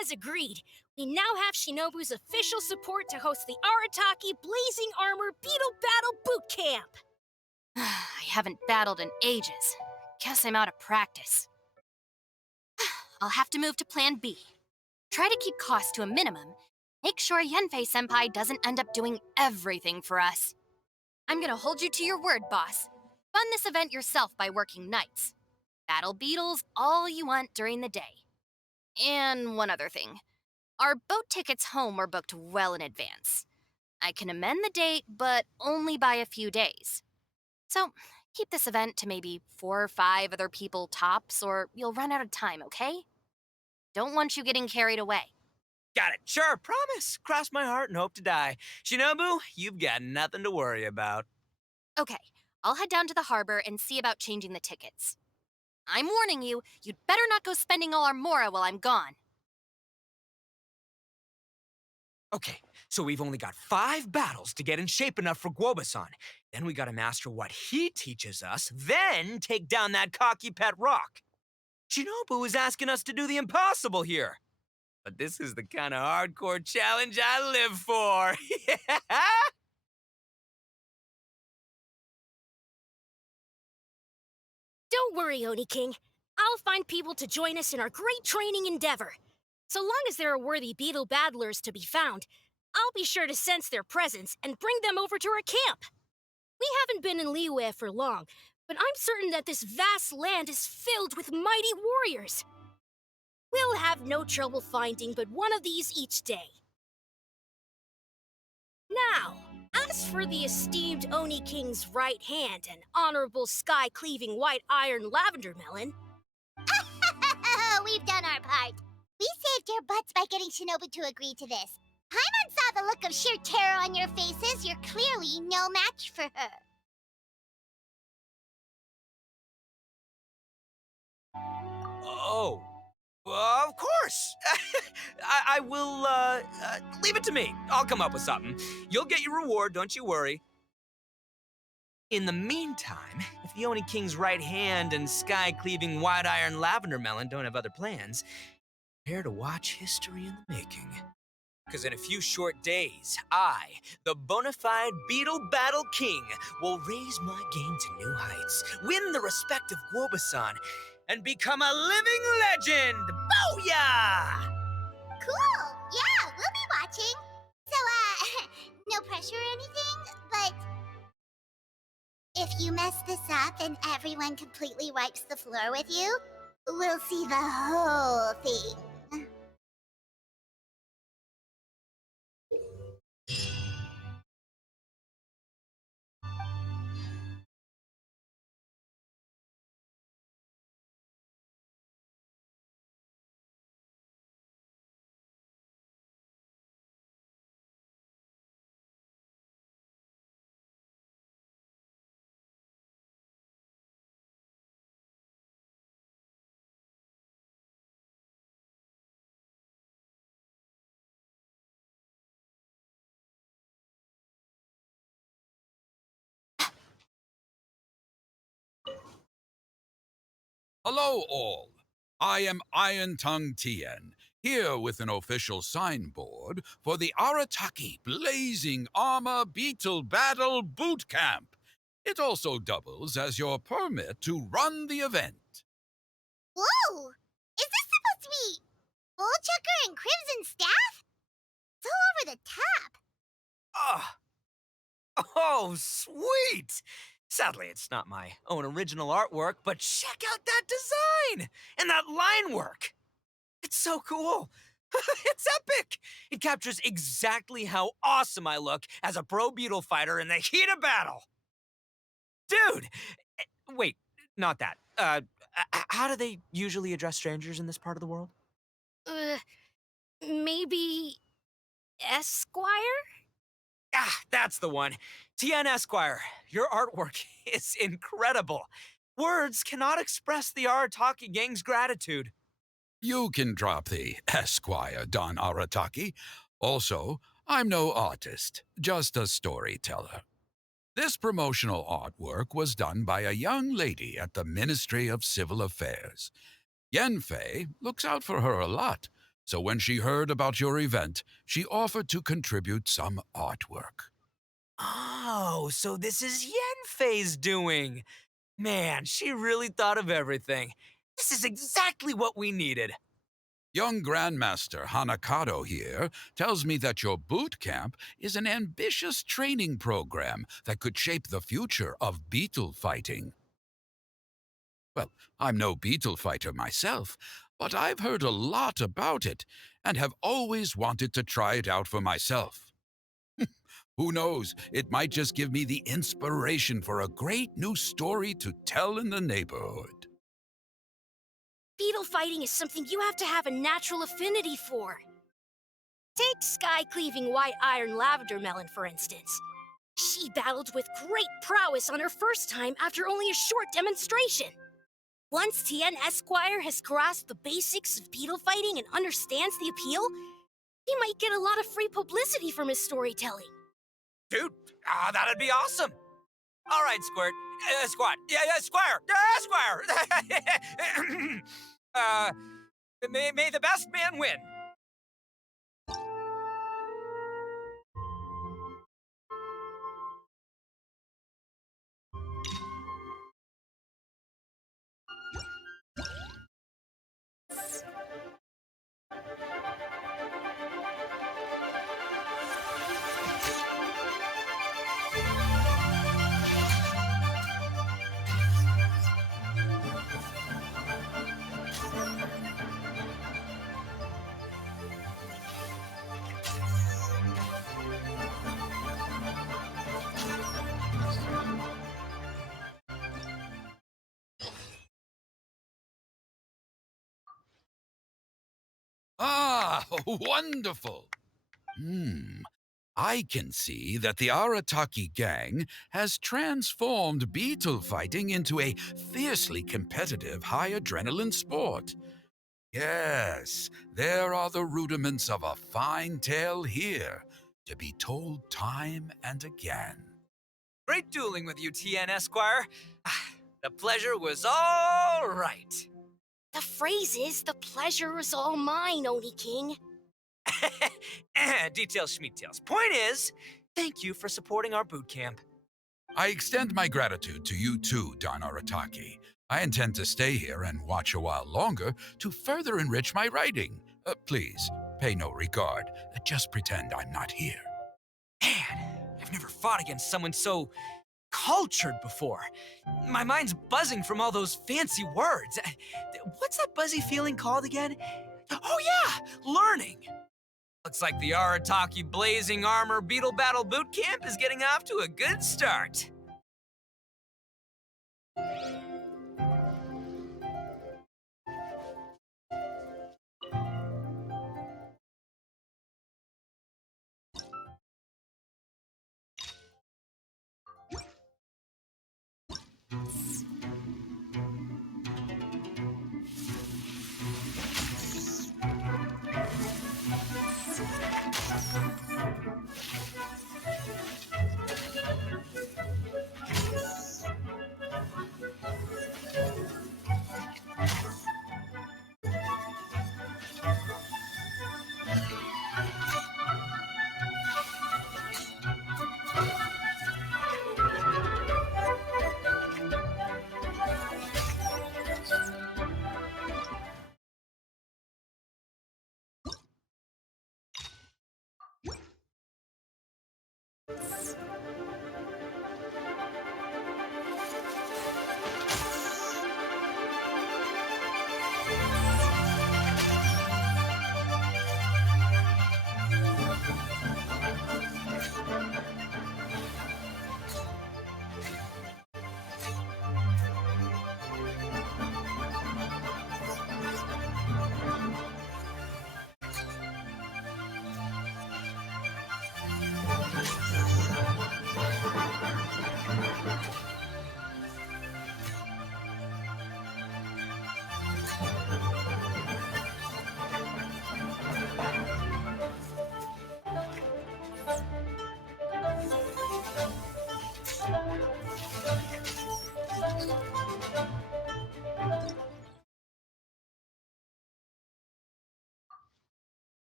As agreed, we now have Shinobu's official support to host the Arataki Blazing Armor Beetle Battle Boot Camp. I haven't battled in ages. Guess I'm out of practice. I'll have to move to Plan B. Try to keep costs to a minimum, Make sure Yenfei-senpai doesn't end up doing everything for us. I'm gonna hold you to your word, boss. Fund this event yourself by working nights. Battle beetles all you want during the day. And one other thing. Our boat tickets home were booked well in advance. I can amend the date, but only by a few days. So, keep this event to maybe 4 or 5 other people tops, or you'll run out of time, okay? Don't want you getting carried away. Got it. Sure, promise. Cross my heart and hope to die. Shinobu, you've got nothing to worry about. Okay, I'll head down to the harbor and see about changing the tickets. I'm warning you, you'd better not go spending all our mora while I'm gone. Okay, so we've only got 5 battles to get in shape enough for Guoba-san. Then we gotta master what he teaches us, then take down that cocky pet rock. Shinobu is asking us to do the impossible here. But this is the kind of hardcore challenge I live for. Don't worry, Oni King. I'll find people to join us in our great training endeavor. So long as there are worthy beetle battlers to be found, I'll be sure to sense their presence and bring them over to our camp. We haven't been in Liyue for long, but I'm certain that this vast land is filled with mighty warriors. We'll have no trouble finding but one of these each day. Now, as for the esteemed Oni King's right hand and honorable sky-cleaving white iron lavender melon, We've done our part. We saved your butts by getting Shinobu to agree to this. Paimon saw the look of sheer terror on your faces. You're clearly no match for her. Oh, of course. I will, leave it to me. I'll come up with something. You'll get your reward, don't you worry. In the meantime, if the Oni King's right hand and sky-cleaving white iron lavender melon don't have other plans, prepare to watch history in the making. Because in a few short days, I, the bona fide Beetle Battle King, will raise my game to new heights, win the respect of Guoba-san, and become a living legend! Booyah! Cool! Yeah, we'll be watching. So, no pressure or anything, but if you mess this up and everyone completely wipes the floor with you, we'll see the whole thing. Hello, all. I am Iron Tongue Tien, here with an official signboard for the Arataki Blazing Armor Beetle Battle Boot Camp. It also doubles as your permit to run the event. Whoa! Is this supposed to be Bullchucker and Crimson Staff? It's all over the top. Ah, oh, sweet! Sadly, it's not my own original artwork, but check out that design! And that line work! It's so cool! It's epic! It captures exactly how awesome I look as a pro beetle fighter in the heat of battle! Dude! Wait, not that. How do they usually address strangers in this part of the world? maybe Esquire? Ah, that's the one. Tien Esquire, your artwork is incredible. Words cannot express the Arataki gang's gratitude. You can drop the Esquire, Don Arataki. Also, I'm no artist, just a storyteller. This promotional artwork was done by a young lady at the Ministry of Civil Affairs. Yenfei looks out for her a lot, so when she heard about your event, she offered to contribute some artwork. Oh, so this is Yenfei's doing. Man, she really thought of everything. This is exactly what we needed. Young Grandmaster Hanakato here tells me that your boot camp is an ambitious training program that could shape the future of beetle fighting. Well, I'm no beetle fighter myself, but I've heard a lot about it and have always wanted to try it out for myself. Who knows, it might just give me the inspiration for a great new story to tell in the neighborhood. Beetle fighting is something you have to have a natural affinity for. Take sky-cleaving white iron lavender melon, for instance. She battled with great prowess on her first time after only a short demonstration. Once Tien Esquire has grasped the basics of beetle fighting and understands the appeal, he might get a lot of free publicity from his storytelling. Dude, that'd be awesome. All right, Squirt. Squad. Yeah, Squire. Squire. May the best man win. Ah, wonderful! I can see that the Arataki gang has transformed beetle fighting into a fiercely competitive high adrenaline sport. Yes, there are the rudiments of a fine tale here, to be told time and again. Great dueling with you, Tien Esquire. The pleasure was all right. The phrase is, the pleasure is all mine, Oni King. Details, schmeetails. Point is, thank you for supporting our boot camp. I extend my gratitude to you too, Don Arataki. I intend to stay here and watch a while longer to further enrich my writing. Please, pay no regard. Just pretend I'm not here. Man, I've never fought against someone so cultured before. My mind's buzzing from all those fancy words. What's that buzzy feeling called again? Oh yeah, learning. Looks like the Arataki Blazing Armor Beetle Battle Boot Camp is getting off to a good start.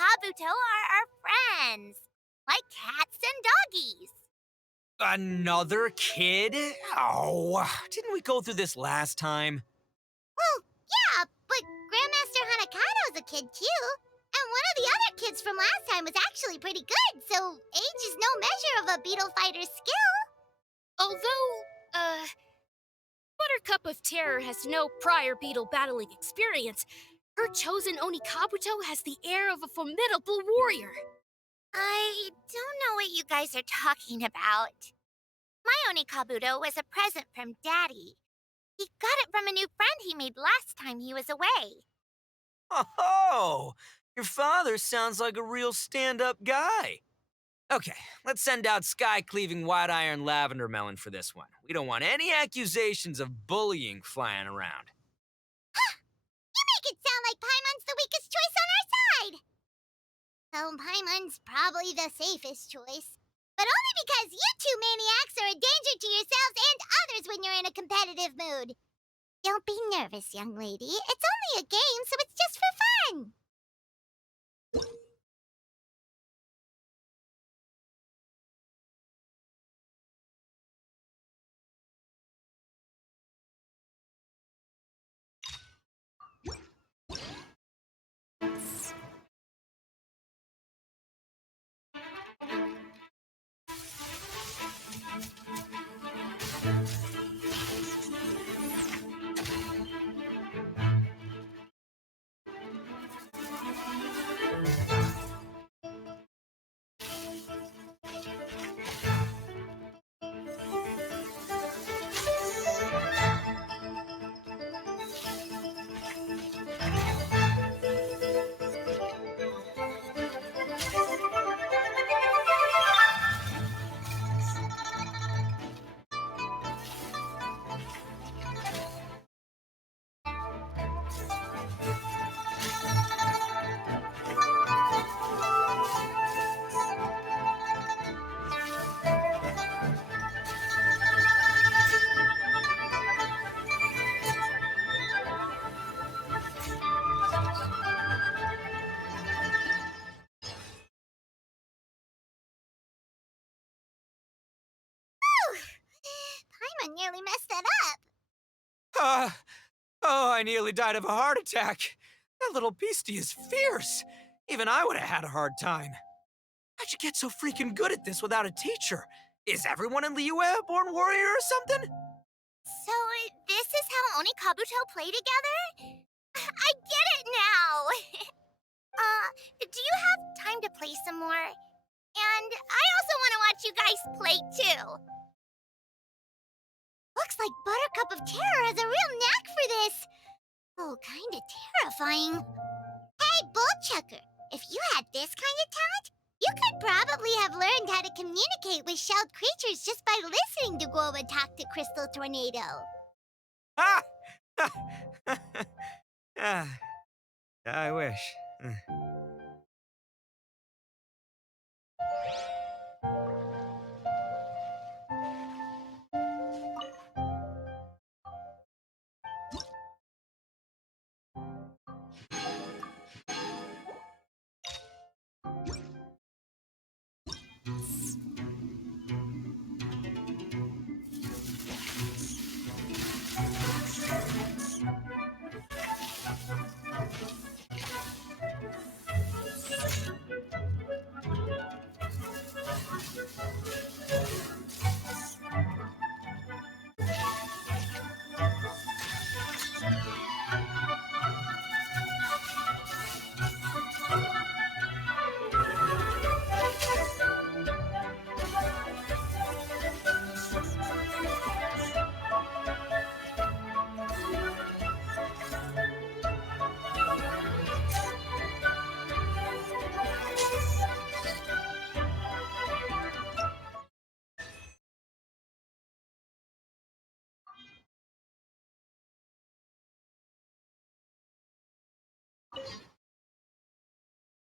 onikabuto are our friends, like cats and doggies. Another kid? Oh, didn't we go through this last time? Well, yeah, but Grandmaster Hanakado's a kid too. And one of the other kids from last time was actually pretty good, so age is no measure of a beetle fighter's skill. Although, Buttercup of Terror has no prior beetle battling experience, her chosen Onikabuto has the air of a formidable warrior. I don't know what you guys are talking about. My onikabuto was a present from Daddy. He got it from a new friend he made last time he was away. Oh, your father sounds like a real stand-up guy. Okay, let's send out sky-cleaving white iron lavender melon for this one. We don't want any accusations of bullying flying around. You make it sound like Paimon's the weakest choice on our side! Well, Paimon's probably the safest choice. But only because you two maniacs are a danger to yourselves and others when you're in a competitive mood. Don't be nervous, young lady. It's only a game, so it's just for fun. Paimon nearly messed that up. Oh, I nearly died of a heart attack. That little beastie is fierce. Even I would have had a hard time. How'd you get so freaking good at this without a teacher? Is everyone in Liyue a born warrior or something? So, this is how onikabuto play together? I get it now! Do you have time to play some more? And I also want to watch you guys play too. Looks like Buttercup of Terror has a real knack for this. Oh, kinda terrifying. Hey, Bullchucker, if you had this kind of talent, you could probably have learned how to communicate with shelled creatures just by listening to Guoba talk to Crystal Tornado. Ah! Ah, I wish.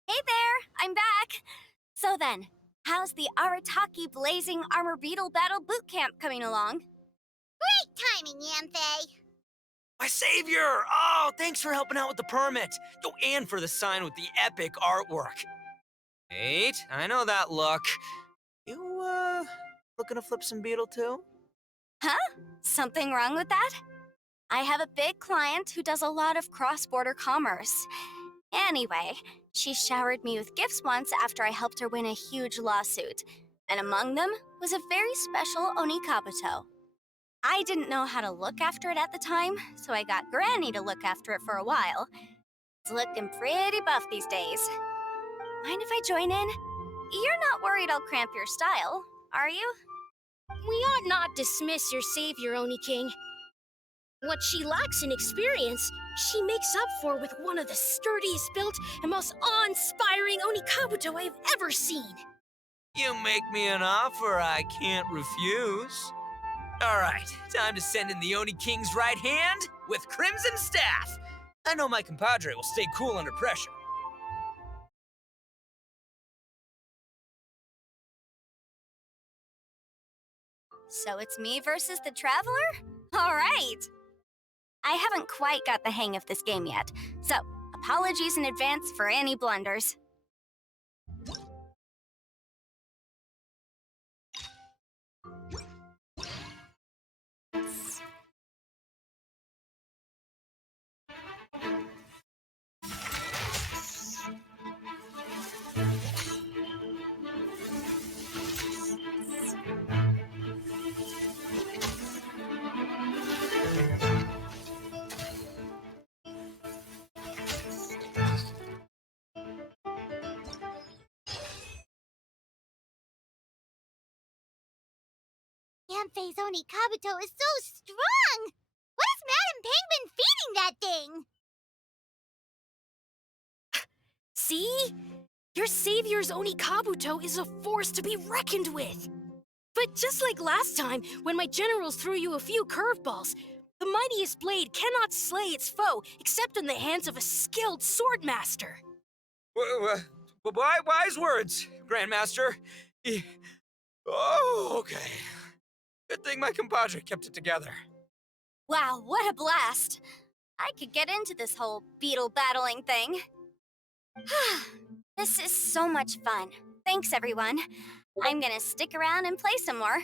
Hey there, I'm back. So then, how's the Arataki Blazing Armor Beetle Battle Boot Camp coming along? Great timing, Yanthe. My savior! Oh, thanks for helping out with the permit. Oh, and for the sign with the epic artwork. Wait, I know that look. You, looking to flip some beetle too? Huh? Something wrong with that? I have a big client who does a lot of cross-border commerce. Anyway, she showered me with gifts once after I helped her win a huge lawsuit, and among them was a very special onikabuto. I didn't know how to look after it at the time, so I got Granny to look after it for a while. It's looking pretty buff these days. Mind if I join in? You're not worried I'll cramp your style, are you? We ought not dismiss your savior, Oni King. What she lacks in experience, she makes up for with one of the sturdiest built and most awe-inspiring onikabuto I've ever seen. You make me an offer I can't refuse. All right, time to send in the Oni King's right hand with Crimson Staff. I know my compadre will stay cool under pressure. So it's me versus the Traveler? All right! I haven't quite got the hang of this game yet, so apologies in advance for any blunders. Yanfei's onikabuto is so strong! What is Madame Penguin feeding that thing? See? Your savior's onikabuto is a force to be reckoned with. But just like last time, when my generals threw you a few curveballs, the mightiest blade cannot slay its foe except in the hands of a skilled swordmaster. Wise words, Grandmaster. Oh, okay. Good thing my compadre kept it together. Wow, what a blast! I could get into this whole beetle battling thing. This is so much fun. Thanks, everyone. I'm gonna stick around and play some more.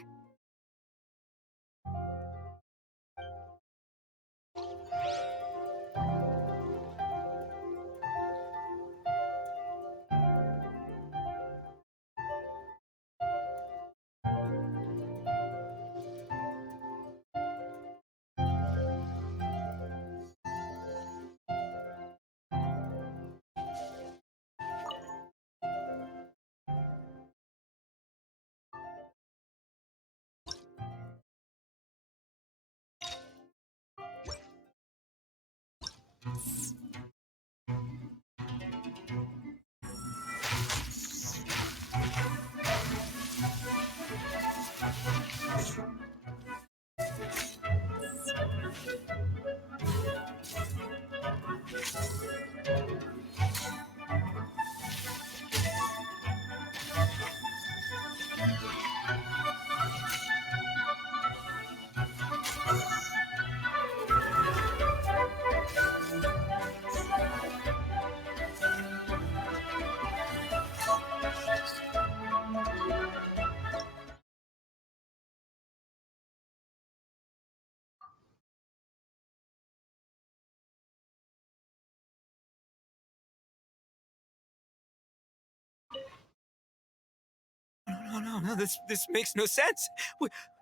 No, this makes no sense.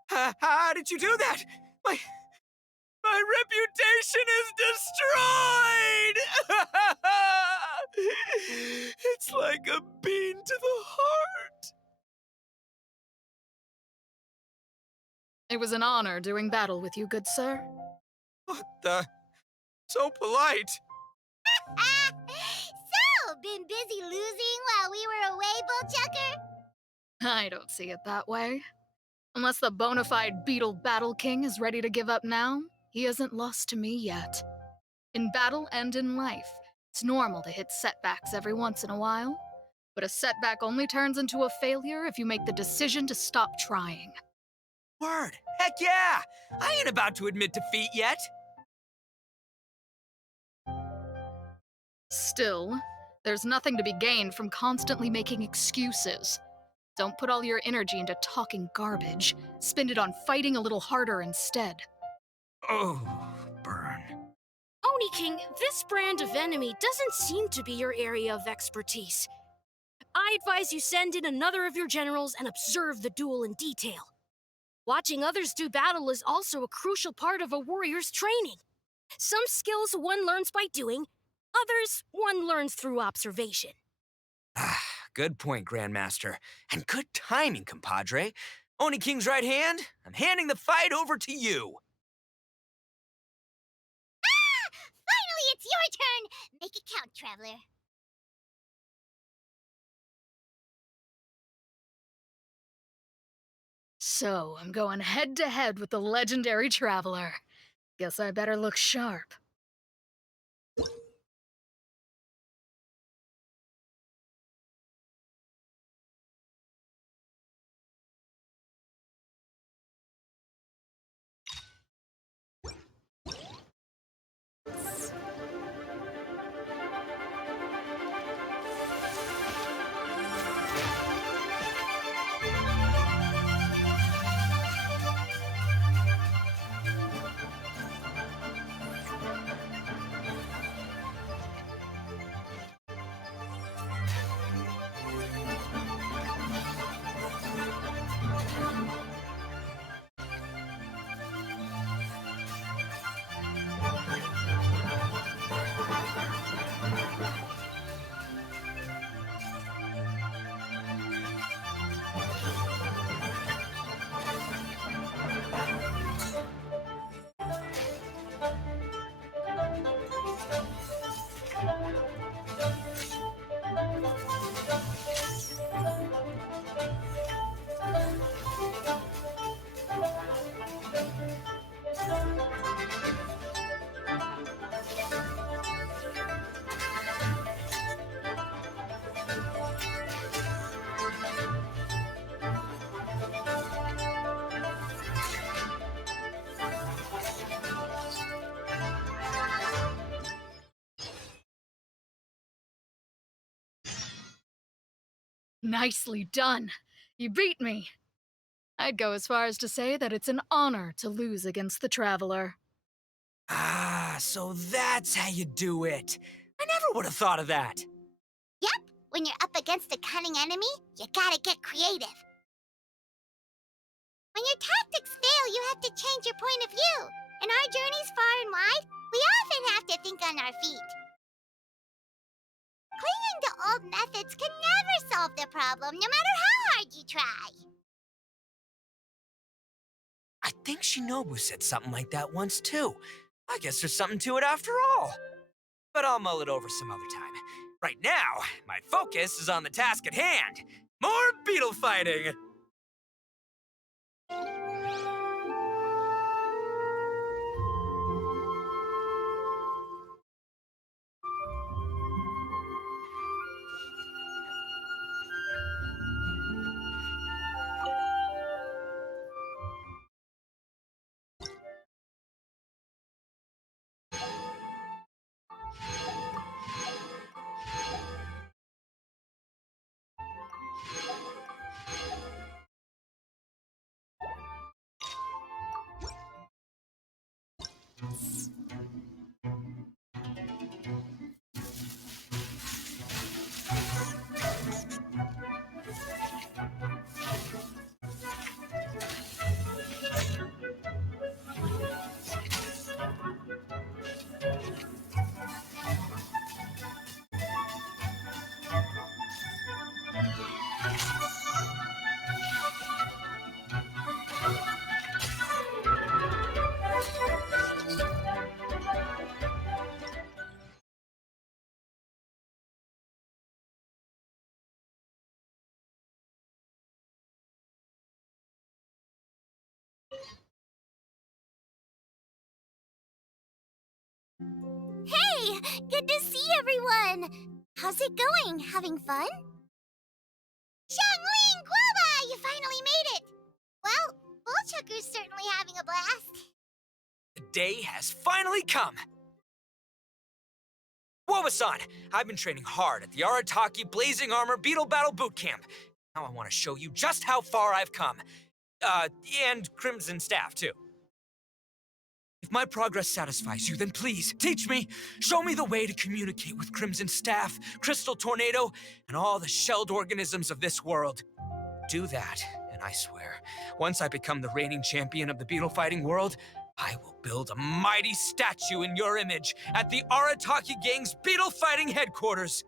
How did you do that? My reputation is destroyed! It's like a bean to the heart. It was an honor doing battle with you, good sir. What the? So polite. So, been busy losing while we were away, Bullchucker? I don't see it that way. Unless the bona fide Beetle Battle King is ready to give up now, he hasn't lost to me yet. In battle and in life, it's normal to hit setbacks every once in a while. But a setback only turns into a failure if you make the decision to stop trying. Word. Heck yeah! I ain't about to admit defeat yet. Still, there's nothing to be gained from constantly making excuses. Don't put all your energy into talking garbage. Spend it on fighting a little harder instead. Oh, burn. Oni King, this brand of enemy doesn't seem to be your area of expertise. I advise you send in another of your generals and observe the duel in detail. Watching others do battle is also a crucial part of a warrior's training. Some skills one learns by doing, others one learns through observation. Ah, good point, Grandmaster. And good timing, compadre. Oni King's right hand, I'm handing the fight over to you. Ah! Finally, it's your turn! Make it count, Traveler. So, I'm going head to head with the legendary Traveler. Guess I better look sharp. Nicely done. You beat me. I'd go as far as to say that it's an honor to lose against the Traveler. Ah, so that's how you do it. I never would have thought of that. Yep, when you're up against a cunning enemy, you gotta get creative. When your tactics fail, you have to change your point of view. In our journeys far and wide, we often have to think on our feet. Clinging to old methods can never solve the problem, no matter how hard you try. I think Shinobu said something like that once too. I guess there's something to it after all. But I'll mull it over some other time. Right now, my focus is on the task at hand. More beetle fighting! Hey, good to see everyone. How's it going? Having fun? Xiangling Guava, you finally made it. Well, Bullchucker's certainly having a blast. The day has finally come. Woba-san, I've been training hard at the Arataki Blazing Armor Beetle Battle Boot Camp. Now I want to show you just how far I've come. And Crimson Staff, too. If my progress satisfies you, then please, teach me. Show me the way to communicate with Crimson Staff, Crystal Tornado, and all the shelled organisms of this world. Do that, and I swear, once I become the reigning champion of the beetle fighting world, I will build a mighty statue in your image at the Arataki Gang's beetle fighting headquarters.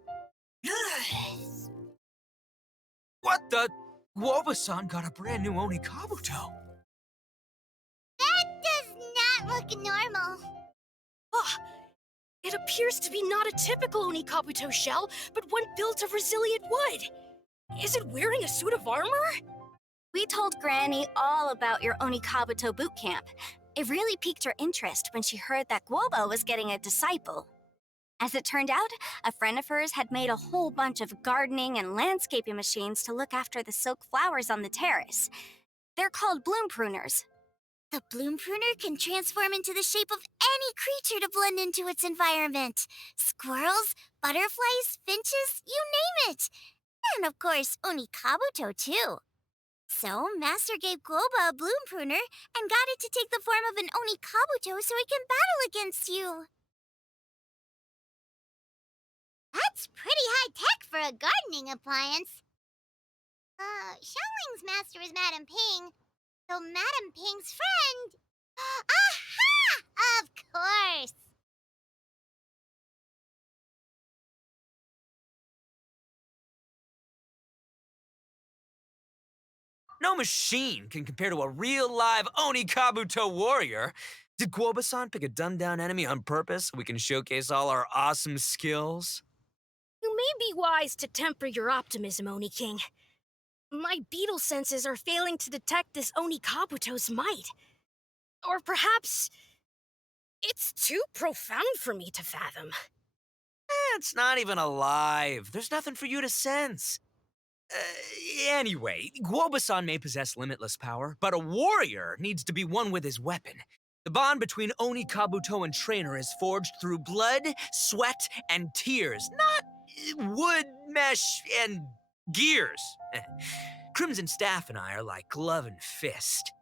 What the? Woba-san got a brand new onikabuto. That does not look normal. Ah, it appears to be not a typical onikabuto shell, but one built of resilient wood. Is it wearing a suit of armor? We told Granny all about your onikabuto boot camp. It really piqued her interest when she heard that Guoba was getting a disciple. As it turned out, a friend of hers had made a whole bunch of gardening and landscaping machines to look after the silk flowers on the terrace. They're called bloom pruners. The bloom pruner can transform into the shape of any creature to blend into its environment. Squirrels, butterflies, finches, you name it. And of course, onikabuto too. So, Master gave Globa a bloom pruner and got it to take the form of an onikabuto so it can battle against you. That's pretty high-tech for a gardening appliance. Xiangling's master is Madame Ping, so Madame Ping's friend... Aha! Of course! No machine can compare to a real live onikabuto warrior. Did Guoba-san pick a dumbed-down enemy on purpose so we can showcase all our awesome skills? You may be wise to temper your optimism, Oni King. My beetle senses are failing to detect this onikabuto's might. Or perhaps it's too profound for me to fathom. It's not even alive. There's nothing for you to sense. Anyway, Guoba-san may possess limitless power, but a warrior needs to be one with his weapon. The bond between onikabuto and trainer is forged through blood, sweat, and tears, not wood, mesh, and gears. Crimson Staff and I are like glove and fist.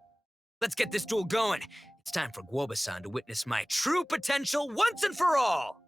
Let's get this duel going. It's time for Guoba-san to witness my true potential once and for all.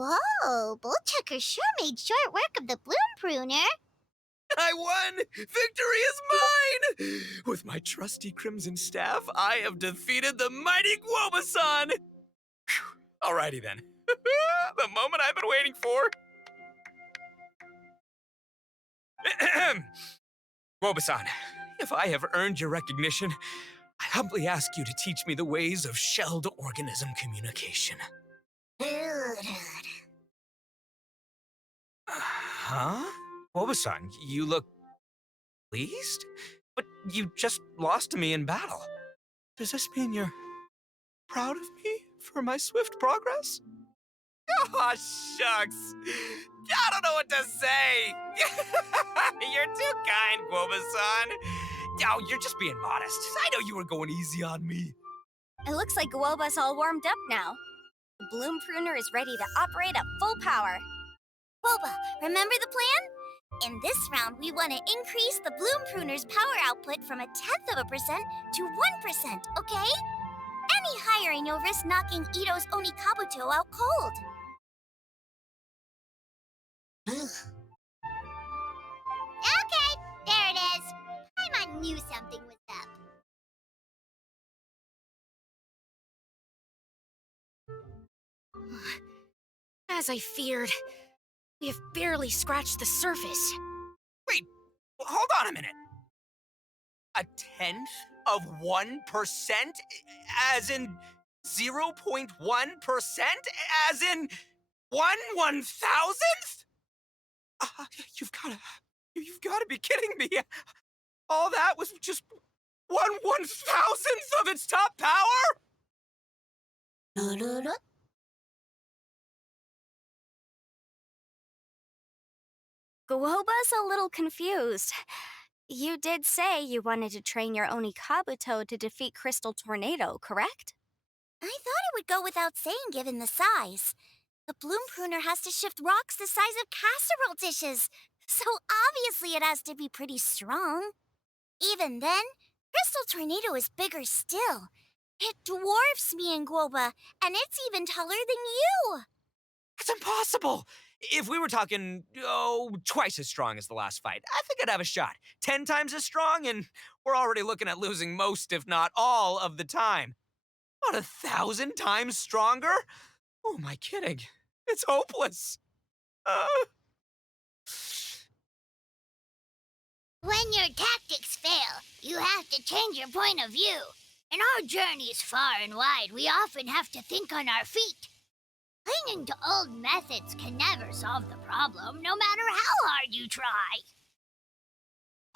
Whoa, Bullchucker sure made short work of the bloom pruner. I won! Victory is mine! With my trusty crimson staff, I have defeated the mighty Guoba-san! Alrighty then. The moment I've been waiting for. Guoba-san, if I have earned your recognition, I humbly ask you to teach me the ways of shelled organism communication. Huh? Guoba-san, you look pleased? But you just lost to me in battle. Does this mean you're proud of me for my swift progress? Oh, shucks. I don't know what to say. You're too kind, Guoba-san. Oh, you're just being modest. I know you were going easy on me. It looks like Guoba's all warmed up now. The bloom pruner is ready to operate at full power. Boba, remember the plan? In this round, we want to increase the bloom pruner's power output from 0.1% to 1%, okay? Any higher and you'll risk knocking Ito's onikabuto out cold. Okay, there it is. Paimon knew something was up. As I feared, we have barely scratched the surface. Wait, hold on a minute. 1/10 of 1%? As in 0.1%? As in 1/1000th? You've gotta be kidding me. All that was just 1/1000th of its top power? Guoba's a little confused. You did say you wanted to train your onikabuto to defeat Crystal Tornado, correct? I thought it would go without saying given the size. The bloom pruner has to shift rocks the size of casserole dishes, so obviously it has to be pretty strong. Even then, Crystal Tornado is bigger still. It dwarfs me and Guoba, and it's even taller than you. It's impossible! If we were talking, twice as strong as the last fight, I think I'd have a shot. 10 times as strong, and we're already looking at losing most, if not all, of the time. Not 1,000 times stronger? Who am I kidding? It's hopeless. When your tactics fail, you have to change your point of view. In our journeys far and wide, we often have to think on our feet. Clinging to old methods can never solve the problem, no matter how hard you try.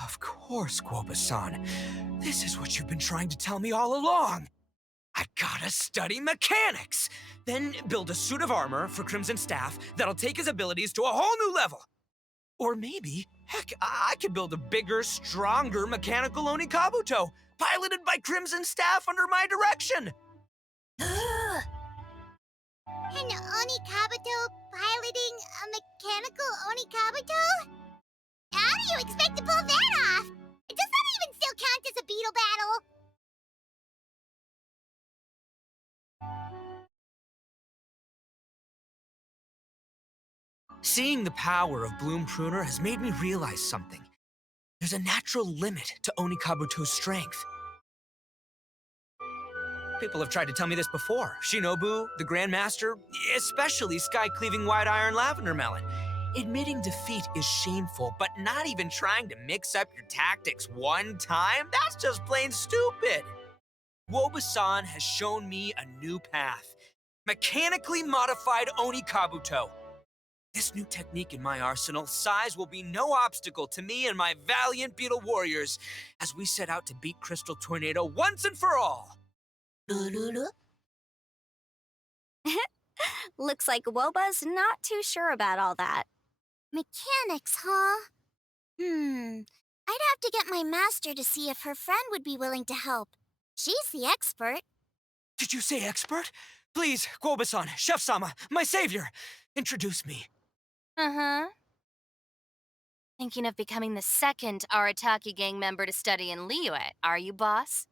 Of course, Guoba-san. This is what you've been trying to tell me all along. I gotta study mechanics, then build a suit of armor for Crimson Staff that'll take his abilities to a whole new level. Or maybe, heck, I could build a bigger, stronger mechanical onikabuto, piloted by Crimson Staff under my direction. An onikabuto piloting a mechanical onikabuto? How do you expect to pull that off? Does that even still count as a beetle battle? Seeing the power of Bloom Pruner has made me realize something. There's a natural limit to onikabuto's strength. People have tried to tell me this before. Shinobu, the Grandmaster, especially Sky-Cleaving White Iron Lavender Melon. Admitting defeat is shameful, but not even trying to mix up your tactics one time? That's just plain stupid. Guoba-san has shown me a new path. Mechanically modified onikabuto. This new technique in my arsenal, size will be no obstacle to me and my valiant beetle warriors as we set out to beat Crystal Tornado once and for all. Looks like Woba's not too sure about all that. Mechanics, huh? I'd have to get my master to see if her friend would be willing to help. She's the expert. Did you say expert? Please, Guoba-san, Chef-sama, my savior, introduce me. Uh-huh. Thinking of becoming the second Arataki gang member to study in Liyue, are you, boss?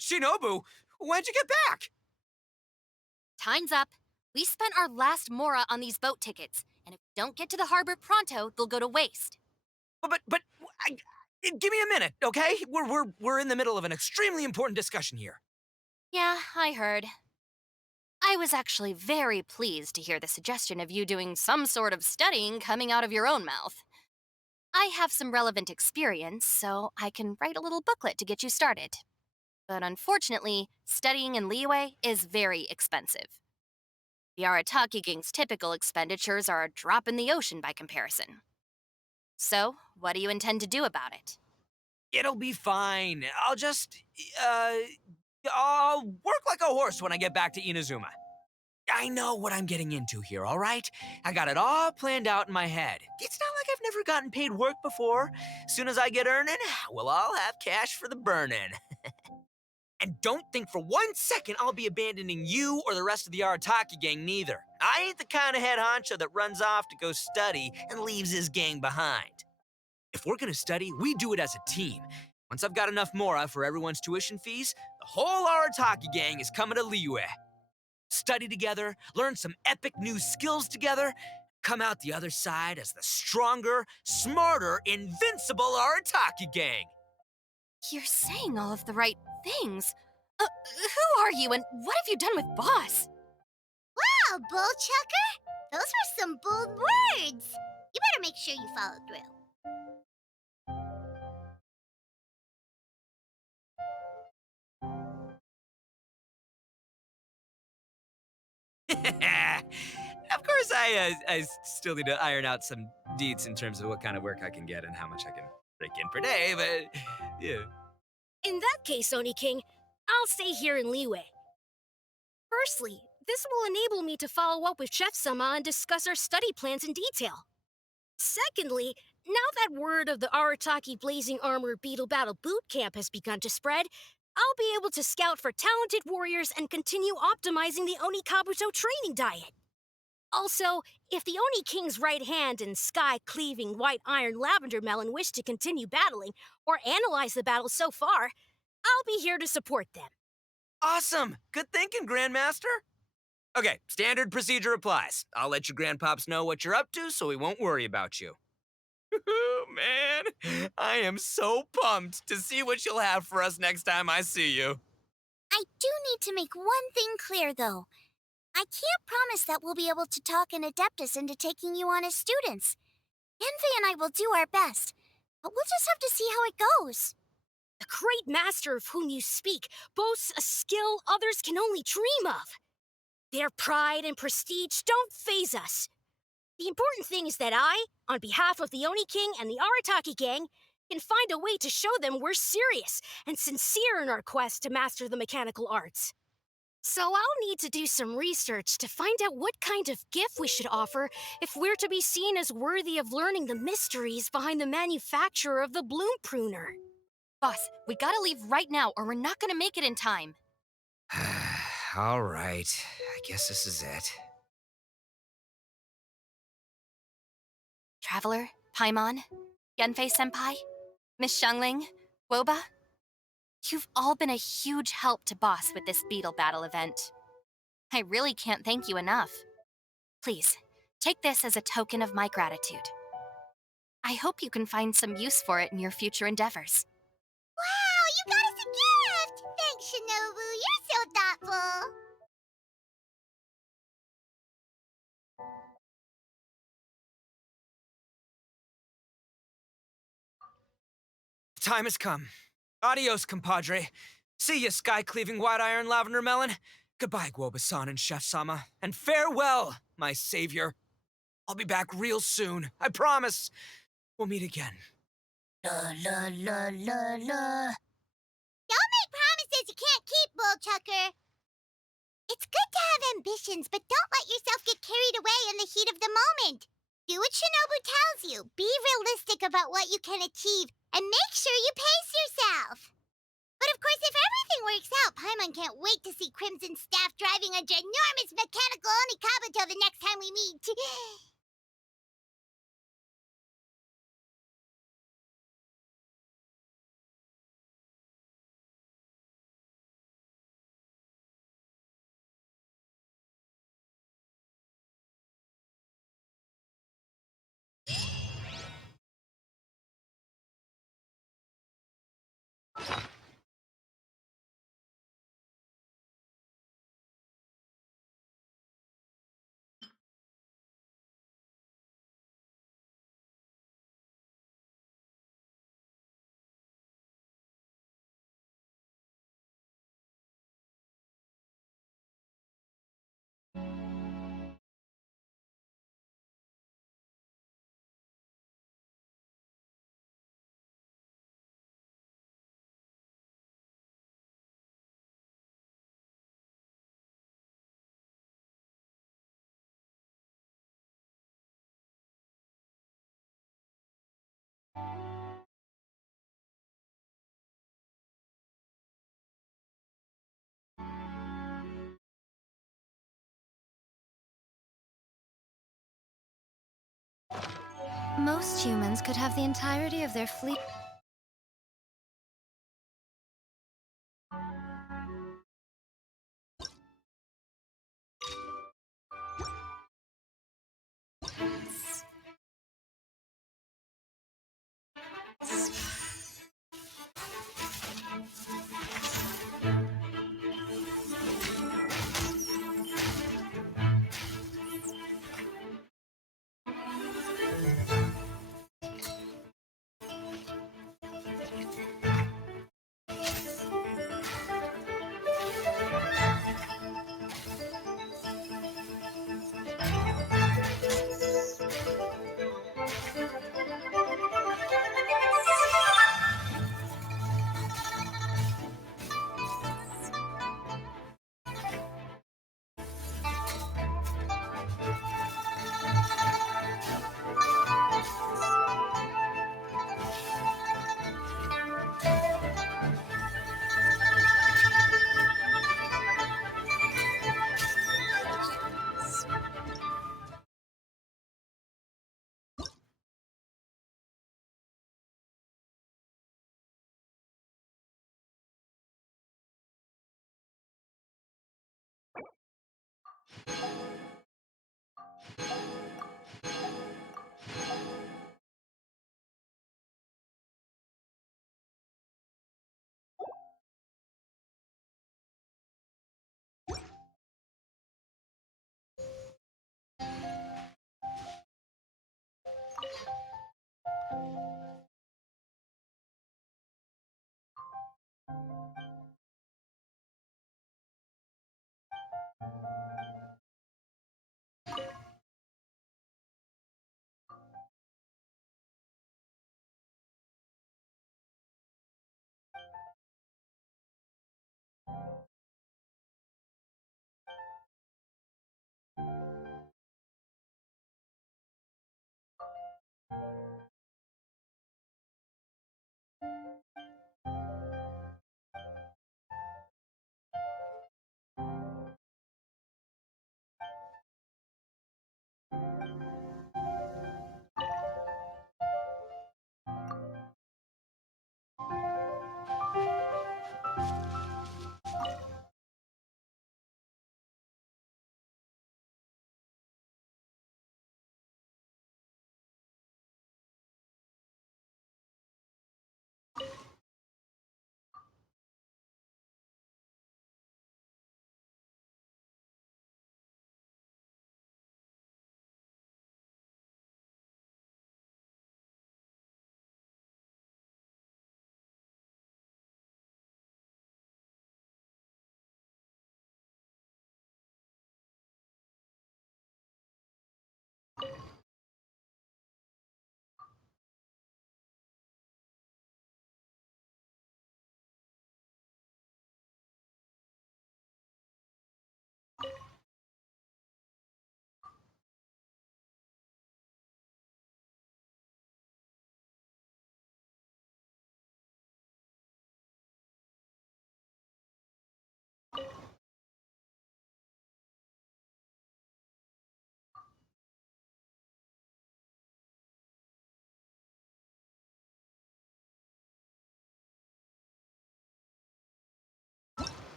Shinobu, when'd you get back? Time's up. We spent our last mora on these boat tickets, and if we don't get to the harbor pronto, they'll go to waste. Give me a minute, okay? We're in the middle of an extremely important discussion here. Yeah, I heard. I was actually very pleased to hear the suggestion of you doing some sort of studying coming out of your own mouth. I have some relevant experience, so I can write a little booklet to get you started. But unfortunately, studying in Liyue is very expensive. The Arataki Gang's typical expenditures are a drop in the ocean by comparison. So, what do you intend to do about it? It'll be fine. Uh, I'll work like a horse when I get back to Inazuma. I know what I'm getting into here, all right? I got it all planned out in my head. It's not like I've never gotten paid work before. Soon as I get earning, we'll all have cash for the burning. And don't think for 1 second I'll be abandoning you or the rest of the Arataki gang, neither. I ain't the kind of head honcho that runs off to go study and leaves his gang behind. If we're gonna study, we do it as a team. Once I've got enough mora for everyone's tuition fees, the whole Arataki gang is coming to Liyue. Study together, learn some epic new skills together, come out the other side as the stronger, smarter, invincible Arataki gang. You're saying all of the right things. Who are you and what have you done with Boss? Wow, Bullchucker! Those were some bold words! You better make sure you follow through. Of course, I still need to iron out some deets in terms of what kind of work I can get and how much I can break in per day, but yeah. In that case, Oni King, I'll stay here in Liyue. Firstly, this will enable me to follow up with Chef Sama and discuss our study plans in detail. Secondly, now that word of the Arataki Blazing Armor Beetle Battle Boot Camp has begun to spread, I'll be able to scout for talented warriors and continue optimizing the onikabuto training diet. Also, if the Oni King's right hand and sky-cleaving white iron lavender melon wish to continue battling or analyze the battle so far, I'll be here to support them. Awesome! Good thinking, Grandmaster! Okay, standard procedure applies. I'll let your grandpops know what you're up to so we won't worry about you. Oh, man. I am so pumped to see what you'll have for us next time I see you. I do need to make one thing clear, though. I can't promise that we'll be able to talk an Adeptus into taking you on as students. Envy and I will do our best, but we'll just have to see how it goes. The great master of whom you speak boasts a skill others can only dream of. Their pride and prestige don't faze us. The important thing is that I, on behalf of the Oni King and the Arataki gang, can find a way to show them we're serious and sincere in our quest to master the mechanical arts. So I'll need to do some research to find out what kind of gift we should offer if we're to be seen as worthy of learning the mysteries behind the manufacture of the bloom pruner. Boss, we gotta leave right now or we're not gonna make it in time. All right. I guess this is it. Traveler, Paimon, Genfei-senpai, Miss Xiangling, Woba, you've all been a huge help to Boss with this beetle battle event. I really can't thank you enough. Please, take this as a token of my gratitude. I hope you can find some use for it in your future endeavors. Wow, you got us a gift! Thanks, Shinobu. You're so thoughtful. The time has come. Adios, compadre. See ya, sky-cleaving white iron lavender melon. Goodbye, Guoba-san and Chef Sama. And farewell, my savior. I'll be back real soon. I promise. We'll meet again. La la la la la. Don't make promises you can't keep, Bullchucker. It's good to have ambitions, but don't let yourself get carried away in the heat of the moment. Do what Shinobu tells you. Be realistic about what you can achieve, and make sure you pace yourself. But of course, if everything works out, Paimon can't wait to see Crimson Staff driving a ginormous mechanical onikabuto the next time we meet. Most humans could have the entirety of their fleet.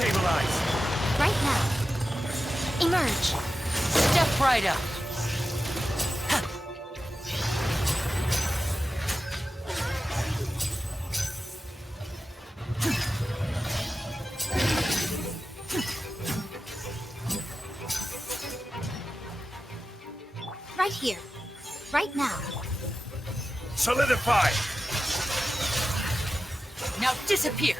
Stabilize! Right now. Emerge. Step right up. Right here. Right now. Solidify! Now disappear.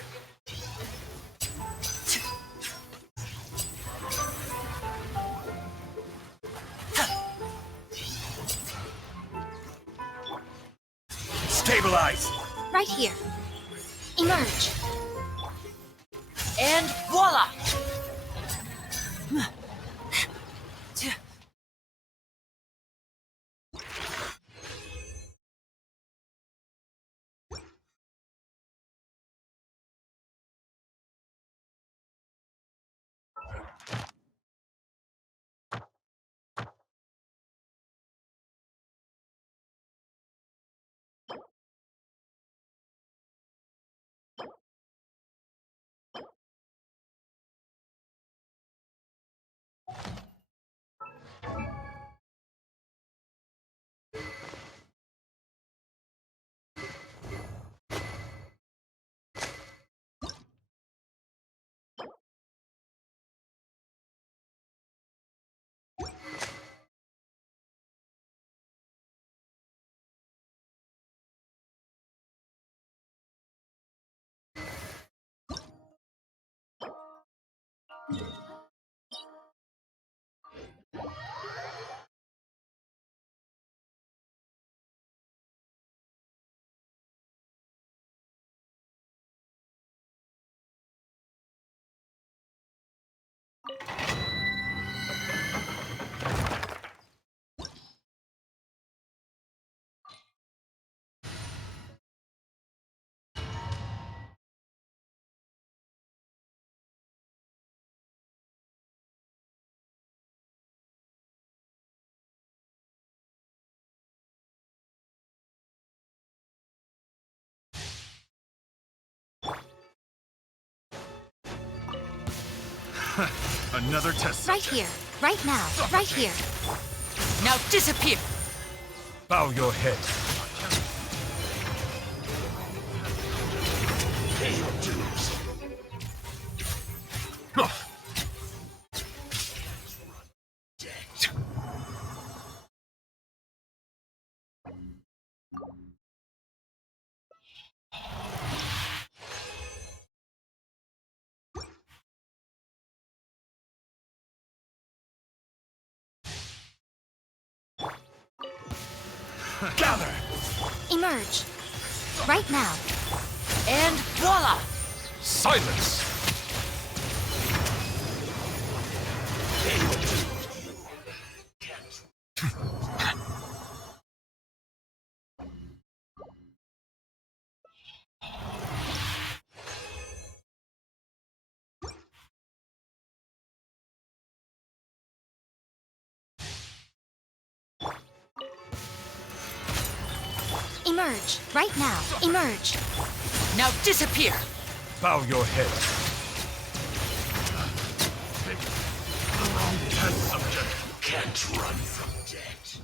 Stabilize! Right here. Emerge. And voila! Another test Right subject. here. Right now. Right here. Now disappear. Bow your head. Gather! Emerge. Right now. And voila! Silence! Emerge. Right now. Emerge. Now disappear. Bow your head. Test subject can't run from death.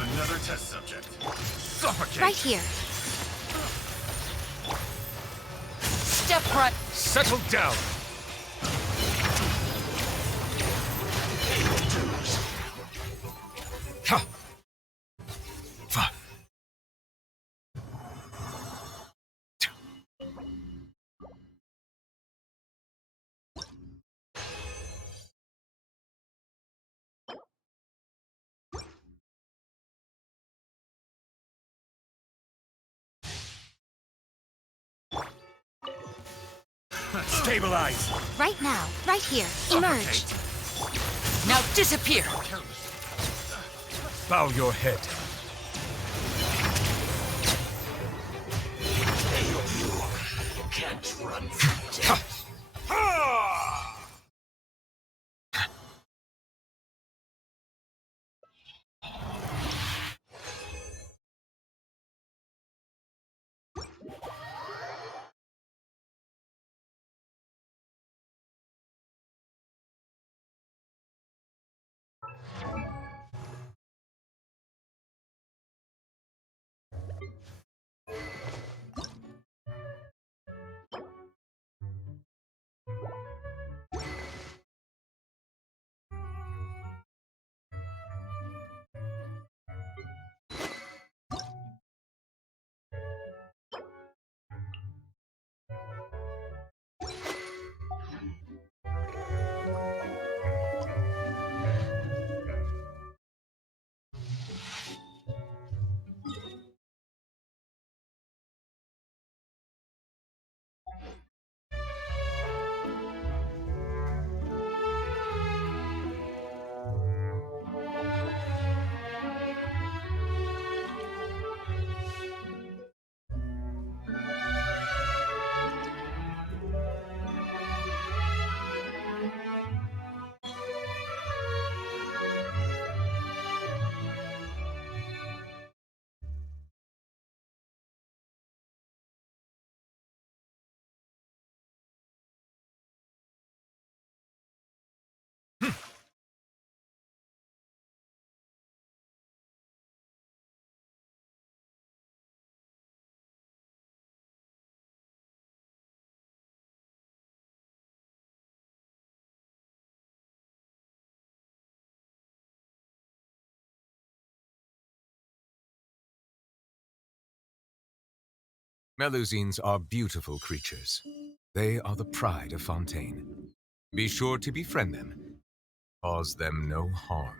Another test subject. Suffocate! Right here. Step right. Settle down! Ha! Fa! Stabilize! Right now. Right here. Emerge. Now disappear. Bow your head. Can't run run from death. Melusines are beautiful creatures. They are the pride of Fontaine. Be sure to befriend them. Cause them no harm.